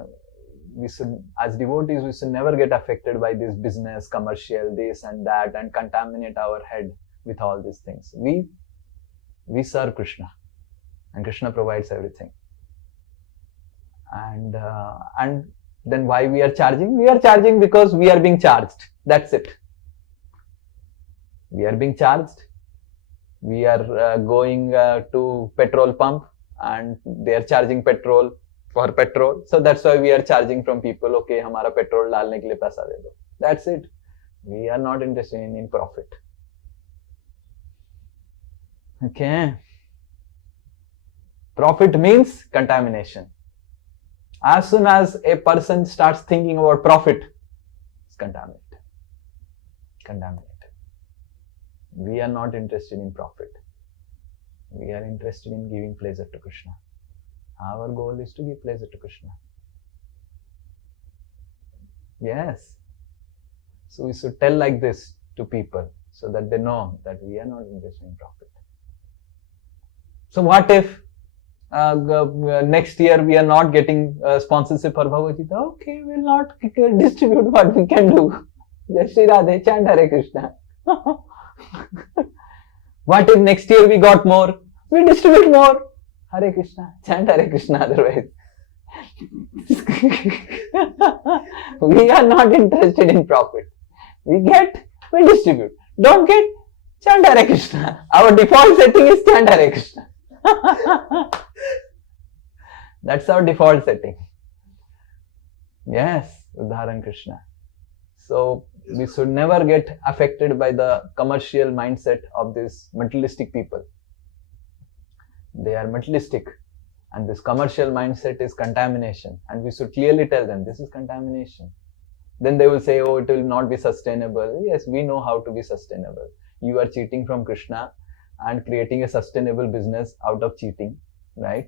we should, as devotees, we should never get affected by this business, commercial, this and that, and contaminate our head with all these things. We serve Krishna, and Krishna provides everything. And then why we are charging? We are charging because we are being charged. That's it. We are being charged. We are going to petrol pump and they are charging petrol for petrol. So that's why we are charging from people. Okay, हमारा petrol डालने के लिए पैसा दे दो. That's it. We are not interested in profit. Okay. Profit means contamination. As soon as a person starts thinking about profit, it's contaminated. Contaminated. We are not interested in profit. We are interested in giving pleasure to Krishna. Our goal is to give pleasure to Krishna. Yes. So we should tell like this to people so that they know that we are not interested in profit. So what if next year we are not getting sponsorship for Bhagavad Gita? Okay, we'll not distribute what we can do. Jai Shri Radhe, chant Hare Krishna. What if next year we got more? We distribute more. Hare Krishna, chant Hare Krishna otherwise. We are not interested in profit. We get, we distribute. Don't get, chant Hare Krishna. Our default setting is chant Hare Krishna. That's our default setting. Yes, Udharan Krishna. So we should never get affected by the commercial mindset of these materialistic people. They are materialistic, and this commercial mindset is contamination, and we should clearly tell them this is contamination. Then they will say, oh, it will not be sustainable. Yes, we know how to be sustainable. You are cheating from Krishna and creating a sustainable business out of cheating, right?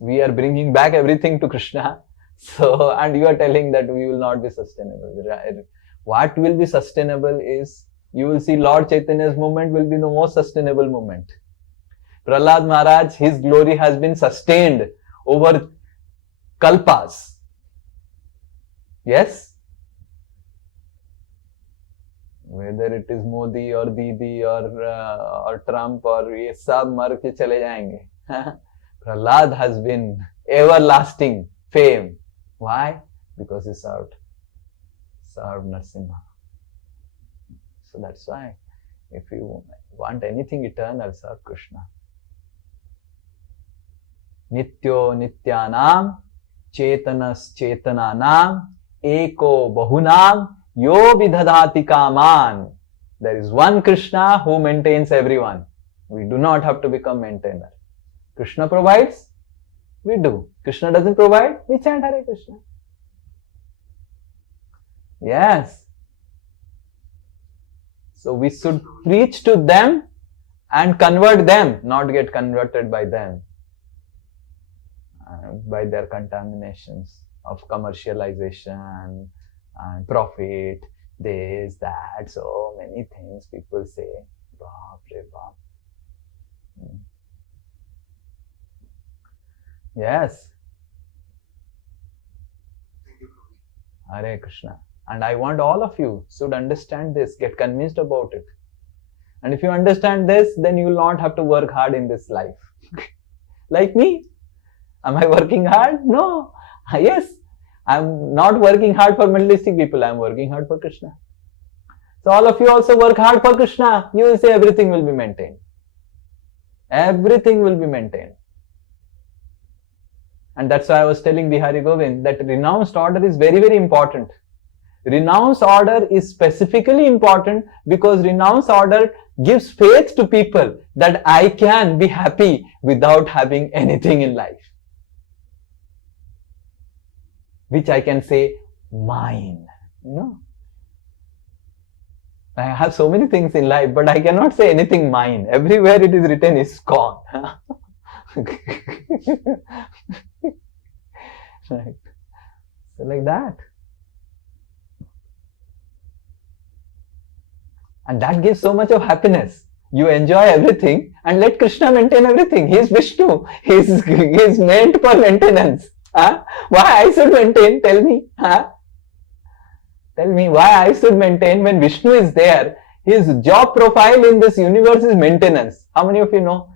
We are bringing back everything to Krishna. So, and you are telling that we will not be sustainable. What will be sustainable is, you will see Lord Chaitanya's movement will be the most sustainable movement. Prahlad Maharaj, his glory has been sustained over kalpas. Yes? Whether it is Modi or Didi or Trump or ये सब मर के चले जाएंगे. Prahlad has been everlasting fame. Why? Because he served Narasimha. So that's why, if you want anything eternal, serve Krishna. Nityo nityanam, chetanas chetananam, eko bahunam, yo vidhadati kaman. There is one Krishna who maintains everyone. We do not have to become maintainer. Krishna provides, we do. Krishna doesn't provide, we chant Hare Krishna. Yes. So we should preach to them and convert them, not get converted by them, by their contaminations of commercialization and profit, this, that, so many things people say. Baap re baap. Yes. Hare Krishna. And I want all of you should understand this, get convinced about it. And if you understand this, then you will not have to work hard in this life. Like me. Am I working hard? No. Yes. I am not working hard for materialistic people. I am working hard for Krishna. So all of you also work hard for Krishna. You will say everything will be maintained. Everything will be maintained. And that's why I was telling Bihari Govind that renounced order is very, very important. Renounced order is specifically important because renounced order gives faith to people that I can be happy without having anything in life. Which I can say, mine. You know? I have so many things in life, but I cannot say anything mine. Everywhere it is written is gone. Right. So like that. And that gives so much of happiness. You enjoy everything and let Krishna maintain everything. He is Vishnu. He is meant for maintenance. Huh? Why I should maintain? Tell me. Huh? Tell me why I should maintain when Vishnu is there. His job profile in this universe is maintenance. How many of you know?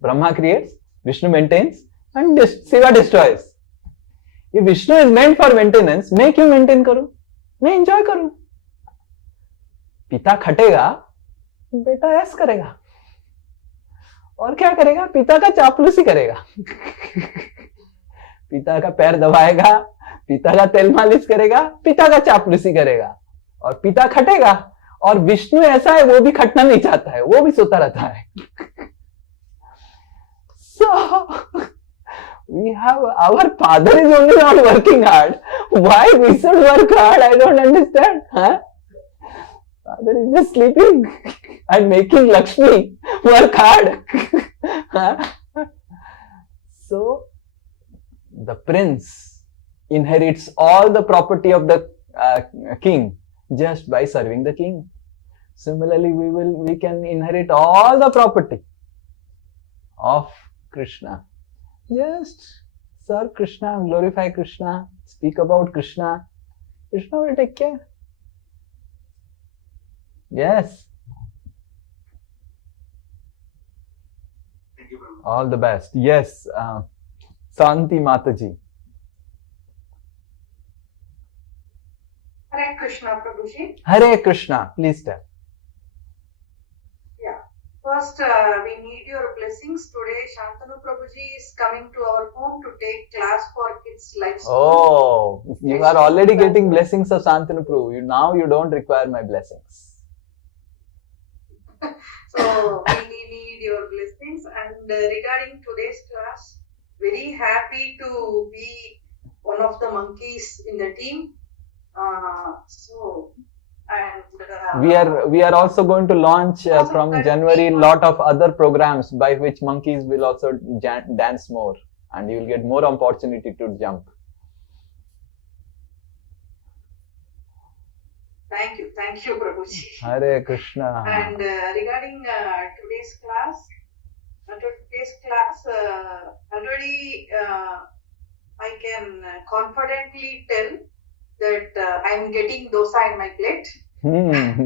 Brahma creates, Vishnu maintains, and Shiva destroys. If Vishnu is meant for maintenance, मैं क्यों maintain करूं? मैं enjoy करूं. पिता खटेगा, बेटा ऐस करेगा. और क्या करेगा? पिता का चापलूसी करेगा. पिता का पैर दबाएगा, पिता का तेल मालिश करेगा, पिता का चापलूसी करेगा. और पिता खटेगा. और विष्णु ऐसा है, वो भी खटना नहीं चाहता है, वो भी सोता रहता है. So we have our father is only not working hard. Why we should work hard? I don't understand. Huh? Father is just sleeping and making Lakshmi work hard. Huh? So the prince inherits all the property of the king just by serving the king. Similarly, we can inherit all the property of Krishna. Just serve Krishna, glorify Krishna, speak about Krishna. Krishna will take care. Yes. Thank you, Prabhu. All the best. Yes. Santi Mataji. Hare Krishna, Prabhuji. Hare Krishna. Please tell. Yeah. First, we need your blessings today. Shantanu Prabhuji is coming to our home to take class for kids' life school. Oh, you are already getting blessings of Santanu Prabhu. Now you don't require my blessings. So, we need your blessings. And regarding today's class, very happy to be one of the monkeys in the team. We are also going to launch from January lot of other programs by which monkeys will also dance more, and you will get more opportunity to jump. Thank you, Prabhuji. Hare Krishna. And regarding today's class, already I can confidently tell that I'm getting dosa in my plate.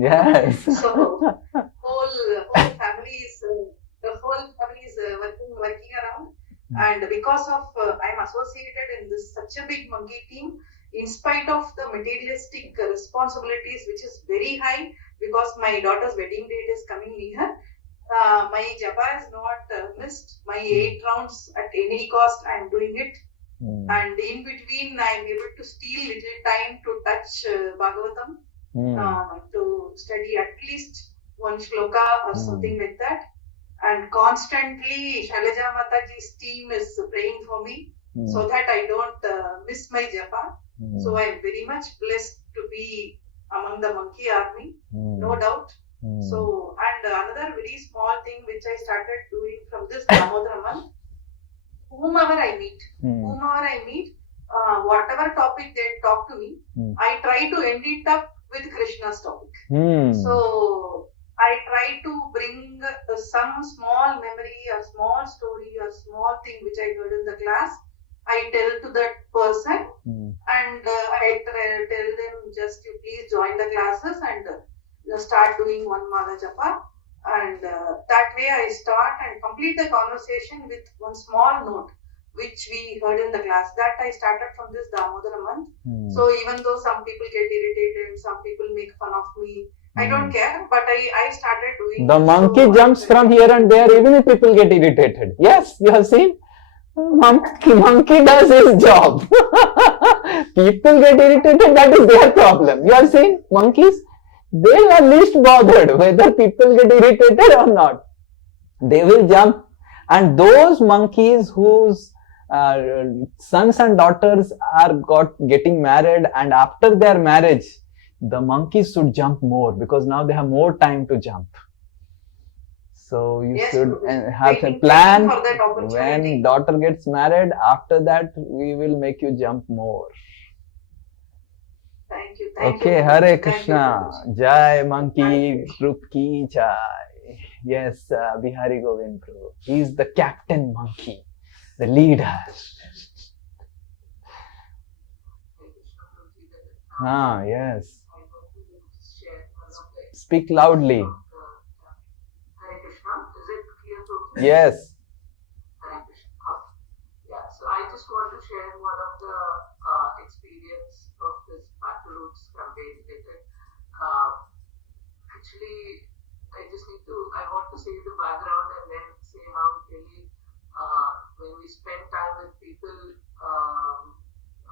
Yes. So whole family is working around, and because of I'm associated in this such a big monkey team. In spite of the materialistic responsibilities, which is very high, because my daughter's wedding date is coming near, my japa is not missed. My 8 rounds at any cost, I am doing it. And in between, I am able to steal little time to touch Bhagavatam, to study at least one shloka or something like that. And constantly, Shailaja Mataji's team is praying for me so that I don't miss my japa. So I am very much blessed to be among the monkey army, no doubt. So, and another very small thing which I started doing from this Damodara month, whomever I meet, whatever topic they talk to me, I try to end it up with Krishna's topic. So I try to bring some small memory or small story or small thing which I heard in the class. I tell to that person and I tell them, just you please join the classes and start doing one Mala Japa. And that way I start and complete the conversation with one small note which we heard in the class. That I started from this Damodara month. So even though some people get irritated, some people make fun of me, I don't care, but I started doing the monkey jumps from here and there even if people get irritated. Yes, you have seen? Monkey does his job. People get irritated, that is their problem. You have seen monkeys? They are least bothered whether people get irritated or not. They will jump. And those monkeys whose sons and daughters are getting married, and after their marriage, the monkeys should jump more because now they have more time to jump. So you should have a plan when daughter gets married. After that, we will make you jump more. Thank you. Okay, Hare Krishna. Jai Monkey Group Ki Jai. Yes, Bihari Govind Prabhu. He is the captain monkey, the leader. Ah, yes. I want to share one of the Speak loudly. Hare Krishna. Is it clear to you? Yes. Hare Krishna. Yeah, so I just want to share one of the experience of this Back to Roots campaign related. Actually, I want to say the background and then say how really when we spend time with people,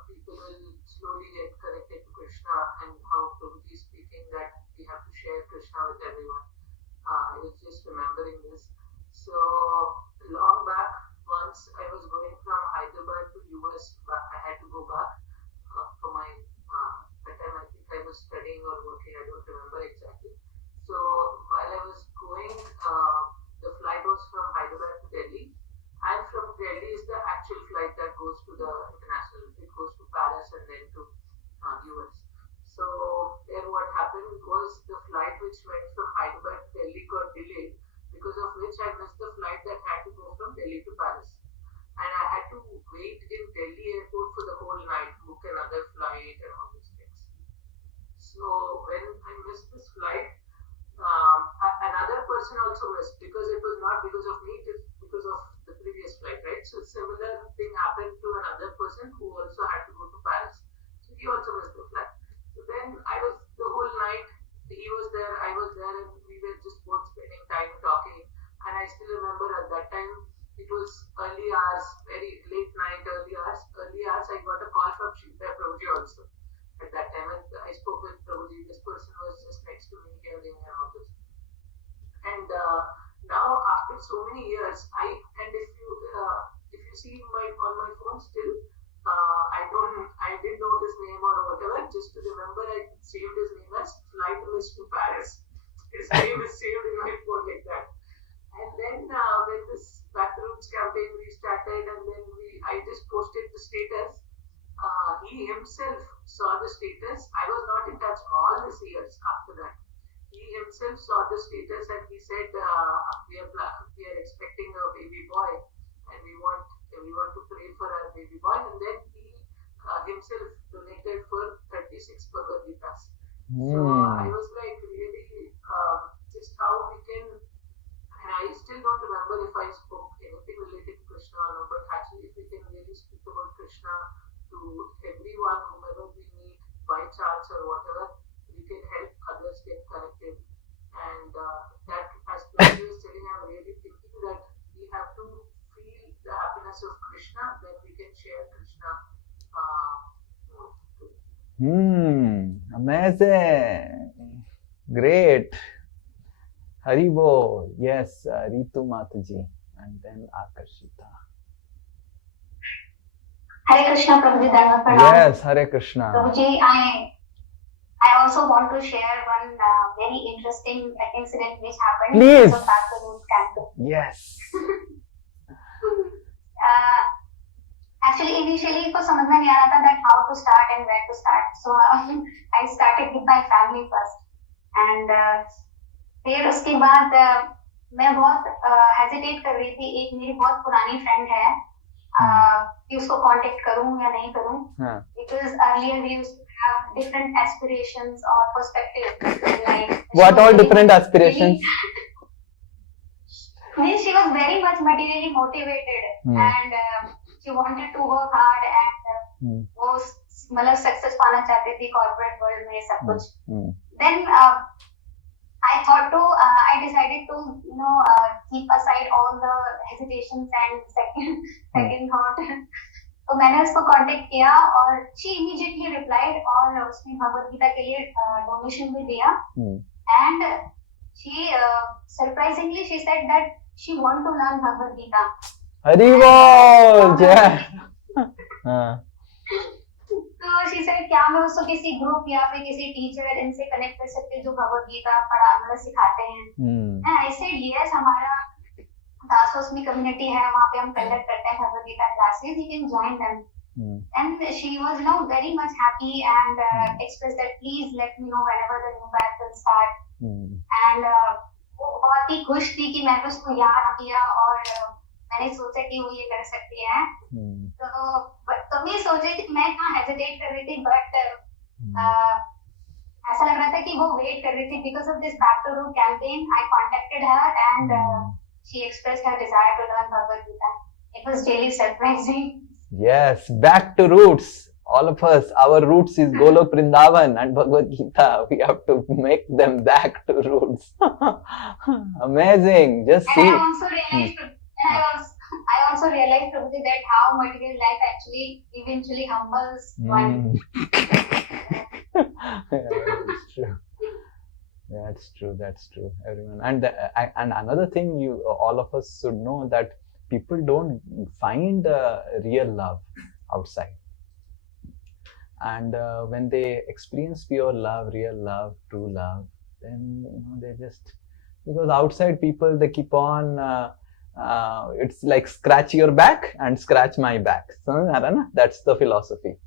people will slowly get connected to Krishna, and how Prabhuji is speaking that we have to share Krishna with everyone. I was just remembering this. So long back, once I was going from Hyderabad to US, I had to go back for my, that time I think I was studying or working, I don't remember exactly. So while I was going, the flight was from Hyderabad to Delhi, and from Delhi is the actual flight that goes to the international. It goes to Paris and then to US. So then what happened was the flight which went from Hyderabad to Delhi got delayed, because of which I missed the flight that had to go from Delhi to Paris. And I had to wait in Delhi airport for the whole night, book another flight and all these things. So when I missed this flight, another person also missed, because it was not because of me, it was because of the previous flight, right? So similar thing happened to another person who also had to go to Paris. So he also missed the flight. So then I was the whole night, he was there, I was there, and we were just both spending time talking. And I still remember at that time, it was early hours, very late night, early hours, I got a call from Shilpa Prabhuji also. At that time, and I spoke with Prabhuji, this person was just next to me hearing and all this. And now after so many years, if you see on my phone still, I didn't know his name or whatever, just to remember I saved his name as Flight Miss to Paris. His name is saved in my phone like that. And then when this Back to Roots campaign restarted, and then I just posted the status. He himself saw the status. I was not in touch all these years after that. He himself saw the status and he said, we are expecting a baby boy, and we want to pray for our baby boy. And then he himself donated for 36 Bhagavad Gitas. So I was like, really, just how we can, and I still don't remember if I spoke anything related to Krishna or not, but actually if we can really speak about Krishna to everyone, whomever we meet by chance or whatever, we can help others get connected. And that, as Prabhuji was telling, I'm really thinking that we have to feel the happiness of Krishna, then we can share Krishna. Amazing. Great. Hari Bol. Yes, Ritu Mataji. And then Akarshita. Hare Krishna, Prabhuji, Dharma Pranam. Yes, Hare Krishna. Prabhuji, I also want to share one very interesting incident which happened. Please. So Back to Roots campaign. Yes. Actually, initially, को समझ में नहीं आ रहा था that how to start and where to start. So I started with my family first, and फिर उसके बाद मैं बहुत hesitate कर रही थी. एक मेरी बहुत पुरानी friend है, कि उसको कांटेक्ट करूं या नहीं करूं, because earlier we used to have different aspirations or perspectives in life. What all different aspirations? She was very much materially motivated and she wanted to work hard and वो मतलब success पाना चाहती थी corporate world में सब कुछ. Then I thought I decided to keep aside all the hesitations and second thought. तो मैंने उसको कांटेक्ट किया और she immediately replied और उसने भगवद गीता के लिए डोनेशन भी दिया. And she surprisingly she said that she want to learn Bhagavad Gita. Hari Bol. Yeah. तो she said क्या मैं उसको किसी ग्रुप या फिर किसी टीचर इनसे कनेक्ट कर सकती जो भगवद गीता पढ़ा सिखाते हैं. And I said yes, हमारा दासोस्मी कम्युनिटी है, वहाँ पे हम कंडक्ट करते हैं Bhagavad Gita classes, you can join them. And she was very much happy and expressed that please let me know whenever the new batch will start. And वो बहुत ही खुश थी कि मैंने उसको याद किया और मैंने सोचा कि वो ये कर सकती है. तो मैं सोच रही थी, मैं कहाँ हेजिटेट कर रही थी, बट ऐसा लग रहा था कि वो वेट कर रही थी. Because of this Back to Root campaign, I contacted her and she expressed her desire to learn Bhagavad Gita. It was really surprising. Yes, back to roots. All of us, our roots is Golok Vrindavan and Bhagavad Gita. We have to make them back to roots. Amazing. Just see. And I also realized, Prabhuji, that how material life actually eventually humbles one. Yeah, that's true, everyone. And another thing all of us should know, that people don't find real love outside. And when they experience pure love, real love, true love, then they just, because outside people, they keep on it's like scratch your back and scratch my back. So that's the philosophy.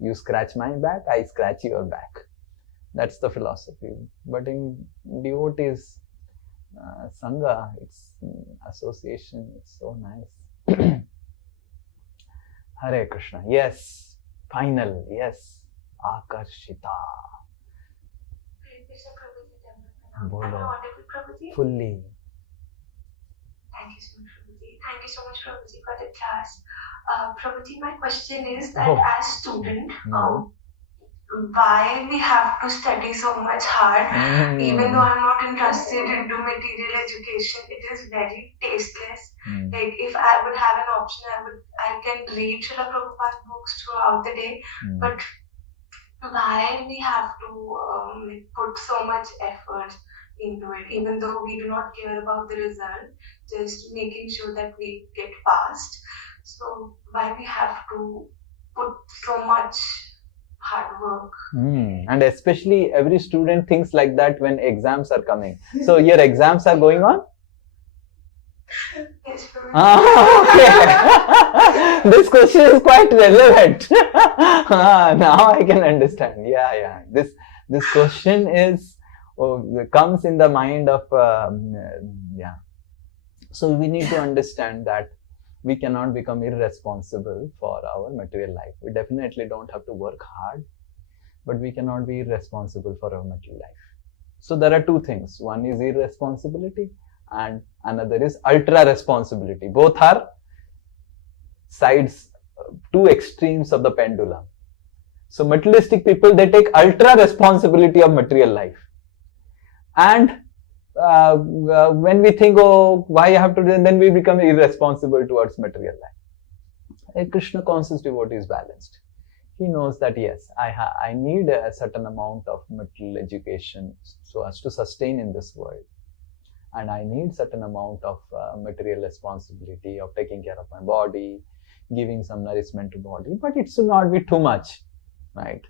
You scratch my back, I scratch your back. That's the philosophy. But in devotees, Sangha, it's association, it's so nice. Hare Krishna. Yes, final, yes. Akarshita. Bolo. Fully. Thank you so much, Prabhuji. Thank you so much, Prabhuji, for the class. Prabhuji, my question is that as student, why we have to study so much hard, even though I'm not interested into material education, it is very tasteless. Like if I would have an option, I can read Srila Prabhupada books throughout the day, but why we have to put so much effort into it, even though we do not care about the result, just making sure that we get passed. So why we have to put so much hard work? And especially every student thinks like that when exams are coming. So your exams are going on? Yes, okay. This question is quite relevant. Now I can understand. Yeah. This question comes in the mind of So we need to understand that we cannot become irresponsible for our material life. We definitely don't have to work hard, but we cannot be irresponsible for our material life. So there are two things. One is irresponsibility and another is ultra responsibility. Both are sides, two extremes of the pendulum. So materialistic people, they take ultra responsibility of material life. And when we think, oh, why I have to do it, then we become irresponsible towards material life. A Krishna conscious devotee is balanced. He knows that yes, I need a certain amount of material education so as to sustain in this world. And I need certain amount of material responsibility of taking care of my body, giving some nourishment to body, but it should not be too much, right?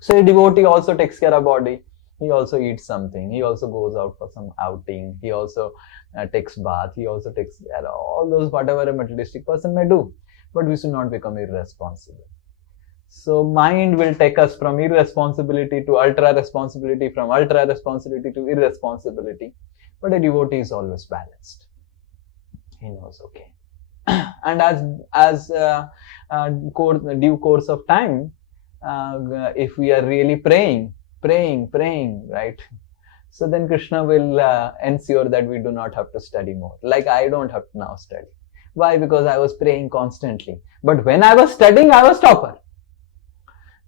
So a devotee also takes care of body. He also eats something. He also goes out for some outing. He also takes bath. He also takes care of all those, whatever a materialistic person may do. But we should not become irresponsible. So mind will take us from irresponsibility to ultra responsibility, from ultra responsibility to irresponsibility. But a devotee is always balanced. He knows, okay. And as due course of time, if we are really praying, right? So then Krishna will ensure that we do not have to study more. Like I don't have to now study. Why? Because I was praying constantly. But when I was studying, I was topper.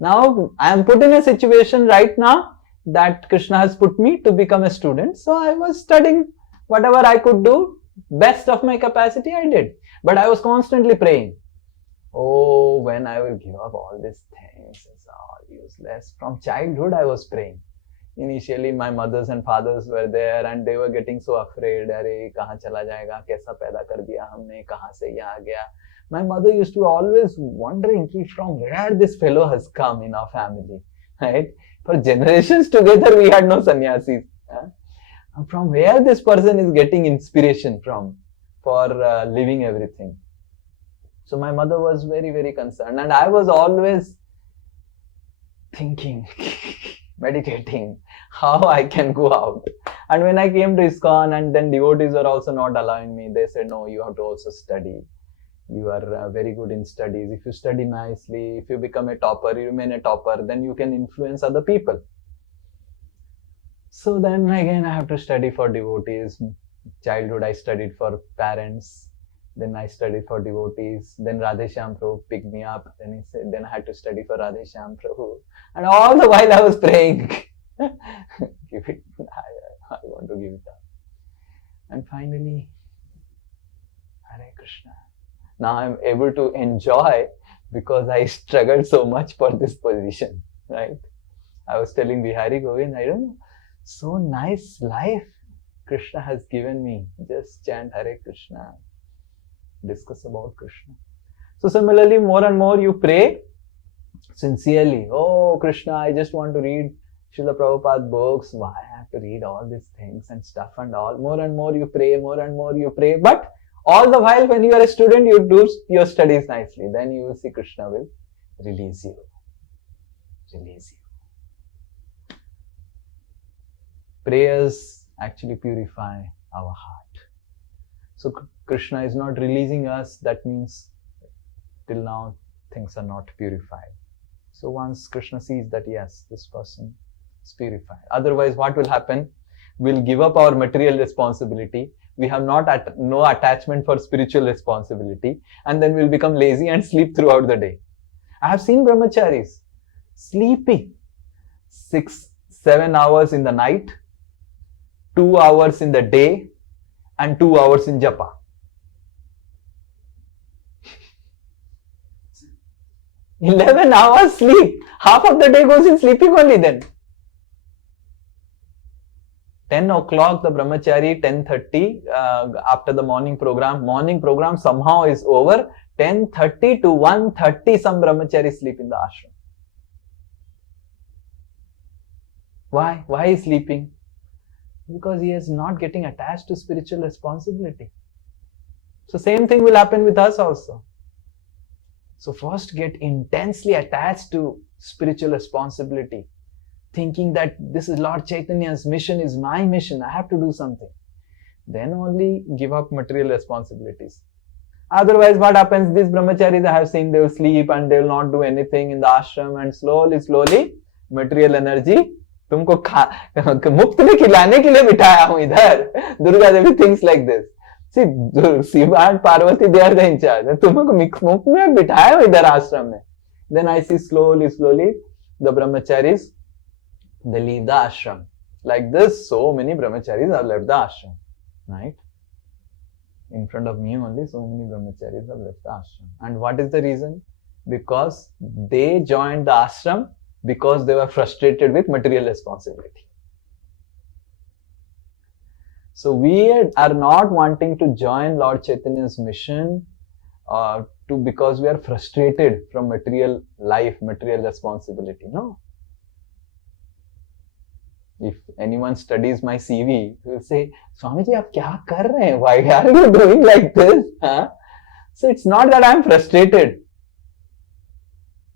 Now I am put in a situation right now that Krishna has put me to become a student. So I was studying whatever I could do, best of my capacity I did. But I was constantly praying. Oh, when I will give up all these things, it's all useless. From childhood I was praying. Initially my mothers and fathers were there and they were getting so afraid. Arey, kahan chala jayega? Kaisa paida kar diya humne? Kahan se yahan gaya? My mother used to always wondering from where this fellow has come in our family, right? For generations together we had no sannyasis. From where this person is getting inspiration from for living everything. So my mother was very, very concerned and I was always thinking, meditating, how I can go out. And when I came to ISKCON and then devotees were also not allowing me, they said, no, you have to also study. you are very good in studies. If you study nicely, if you become a topper, you remain a topper, then you can influence other people. So then again I have to study for devotees. Childhood I studied for parents. Then I studied for devotees. Then Radheshyam Prabhu picked me up. Then he said, then I had to study for Radheshyam Prabhu. And all the while I was praying, give it, I want to give it up. And finally, Hare Krishna. Now I'm able to enjoy because I struggled so much for this position, right? I was telling Bihari Govind, I don't know, so nice life Krishna has given me. Just chant Hare Krishna, discuss about Krishna. So similarly, more and more you pray sincerely. Oh Krishna, I just want to read Srila Prabhupada books. Why I have to read all these things and stuff and all. More and more you pray, more and more you pray. But all the while when you are a student, you do your studies nicely. Then you will see Krishna will release you. Release you. Prayers actually purify our heart. So Krishna is not releasing us. That means till now things are not purified. So once Krishna sees that yes, this person is purified. Otherwise what will happen? We'll give up our material responsibility. We have no attachment for spiritual responsibility, and then we'll become lazy and sleep throughout the day. I have seen brahmacharis sleeping 6-7 hours in the night, 2 hours in the day, and 2 hours in japa. – 11 hours sleep. Half of the day goes in sleeping only then. 10 o'clock the brahmachari, 10:30 after the morning program somehow is over. 10:30 to 1:30 some brahmachari sleep in the ashram. Why? Why is sleeping? Because he is not getting attached to spiritual responsibility. So same thing will happen with us also. So first get intensely attached to spiritual responsibility, thinking that this is Lord Chaitanya's mission, is my mission, I have to do something. Then only give up material responsibilities. Otherwise what happens, these brahmacharis I have seen, they will sleep and they will not do anything in the ashram, and slowly material energy तुमको मुफ्त में खिलाने के लिए बिठाया हूं इधर. Durga Devi thinks like this. See, Shiva and Parvati, they are the in charge. तुमको मुफ्त में बिठाया हूं इधर आश्रम में. Then I see slowly the brahmacharis, they leave the ashram. Like this, so many brahmacharis have left the ashram, right? In front of me only, so many brahmacharis have left the ashram. And what is the reason? Because they joined the ashram because they were frustrated with material responsibility. So we are not wanting to join Lord Chaitanya's mission because we are frustrated from material life, material responsibility. No. If anyone studies my CV, he will say, Swamiji, aap kya kar rahe hain? Why are you doing like this? Huh? So it's not that I am frustrated.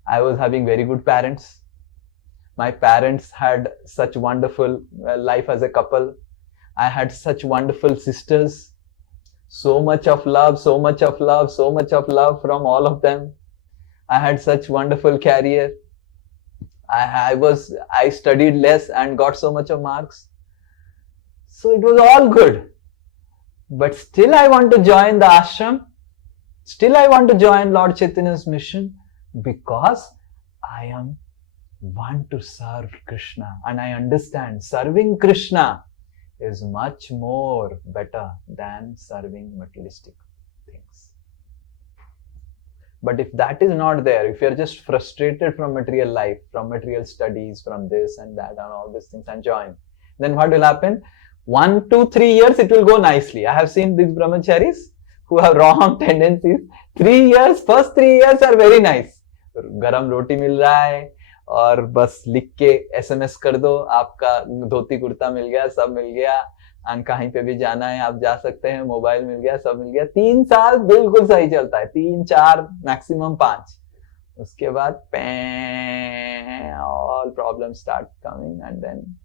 I was having very good parents. My parents had such wonderful life as a couple. I had such wonderful sisters. So much of love, so much of love, so much of love from all of them. I had such wonderful career. I studied less and got so much of marks. So it was all good. But still I want to join the ashram. Still I want to join Lord Chaitanya's mission because I want to serve Krishna. And I understand serving Krishna is much more better than serving materialistic things. But if that is not there, if you are just frustrated from material life, from material studies, from this and that and all these things and join, then what will happen? 1, 2, 3 years it will go nicely. I have seen these brahmacharis who have wrong tendencies. 3 years, first 3 years are very nice. Garam roti mil raha hai, और बस लिख के SMS कर दो, आपका धोती कुर्ता मिल गया, सब मिल गया, कहीं पे भी जाना है आप जा सकते हैं, मोबाइल मिल गया, सब मिल गया. 3 साल बिल्कुल सही चलता है, 3, 4, मैक्सिमम 5. उसके बाद all problem start coming and then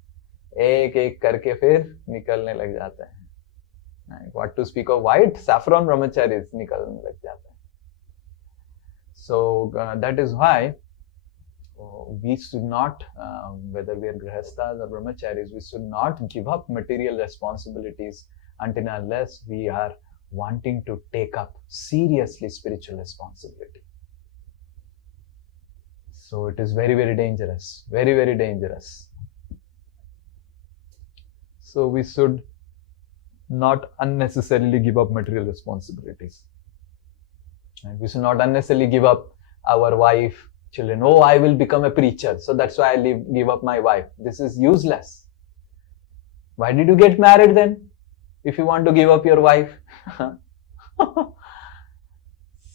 एक एक करके फिर निकलने लग जाते हैं. What to speak of white saffron brahmacharis निकलने लग जाते हैं. So that is why we should not, whether we are grihasthas or brahmacharis, we should not give up material responsibilities until and unless we are wanting to take up seriously spiritual responsibility. So it is very, very dangerous, very, very dangerous. So we should not unnecessarily give up material responsibilities. And we should not unnecessarily give up our wife, children. Oh, I will become a preacher, so that's why I give up my wife. This is useless. Why did you get married then, if you want to give up your wife?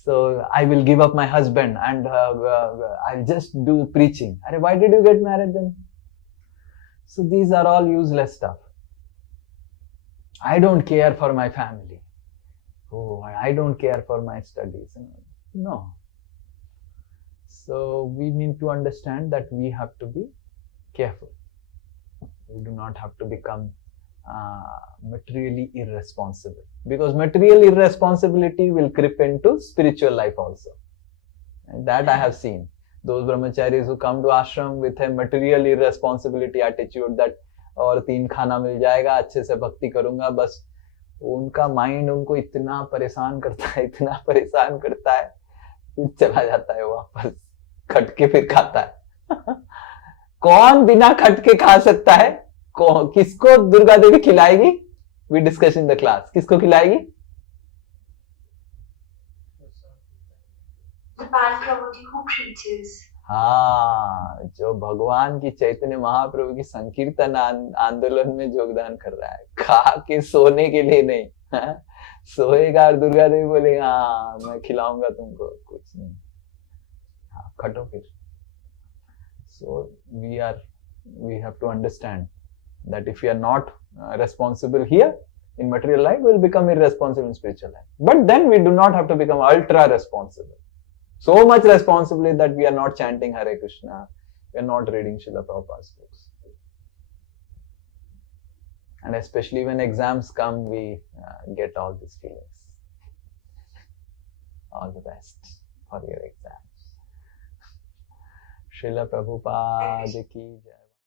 So I will give up my husband and I'll just do preaching. Why did you get married then? So these are all useless stuff. I don't care for my family. Oh, I don't care for my studies. No. So we need to understand that we have to be careful. We do not have to become materially irresponsible, because material irresponsibility will creep into spiritual life also. And that I have seen. Those brahmacharis who come to ashram with a material irresponsibility attitude that और 3 खाना मिल जाएगा, अच्छे से भक्ति करूंगा, बस उनका mind उनको इतना परेशान करता है, फिर चला जाता है वापस, खटके फिर खाता है। कौन बिना खटके खा सकता है? किसको Durga Devi खिलाएगी? We discuss in the class. किसको खिलाएगी? हाँ, जो भगवान की चैतन्य महाप्रभु की संकीर्तन आंदोलन में योगदान कर रहा है, खा के सोने के लिए नहीं। सोएगा और दुर्गा देवी बोलेगा हाँ मैं खिलाऊंगा तुमको, कुछ नहीं, हाँ खटो फिर। So we have to understand that if we are not responsible here in material life, we will become irresponsible in spiritual life. But then we do not have to become ultra responsible. So much responsibility that we are not chanting Hare Krishna, we are not reading Srila Prabhupada's books. And especially when exams come, we get all these feelings. All the best for your exams. Srila Prabhupada ki jai.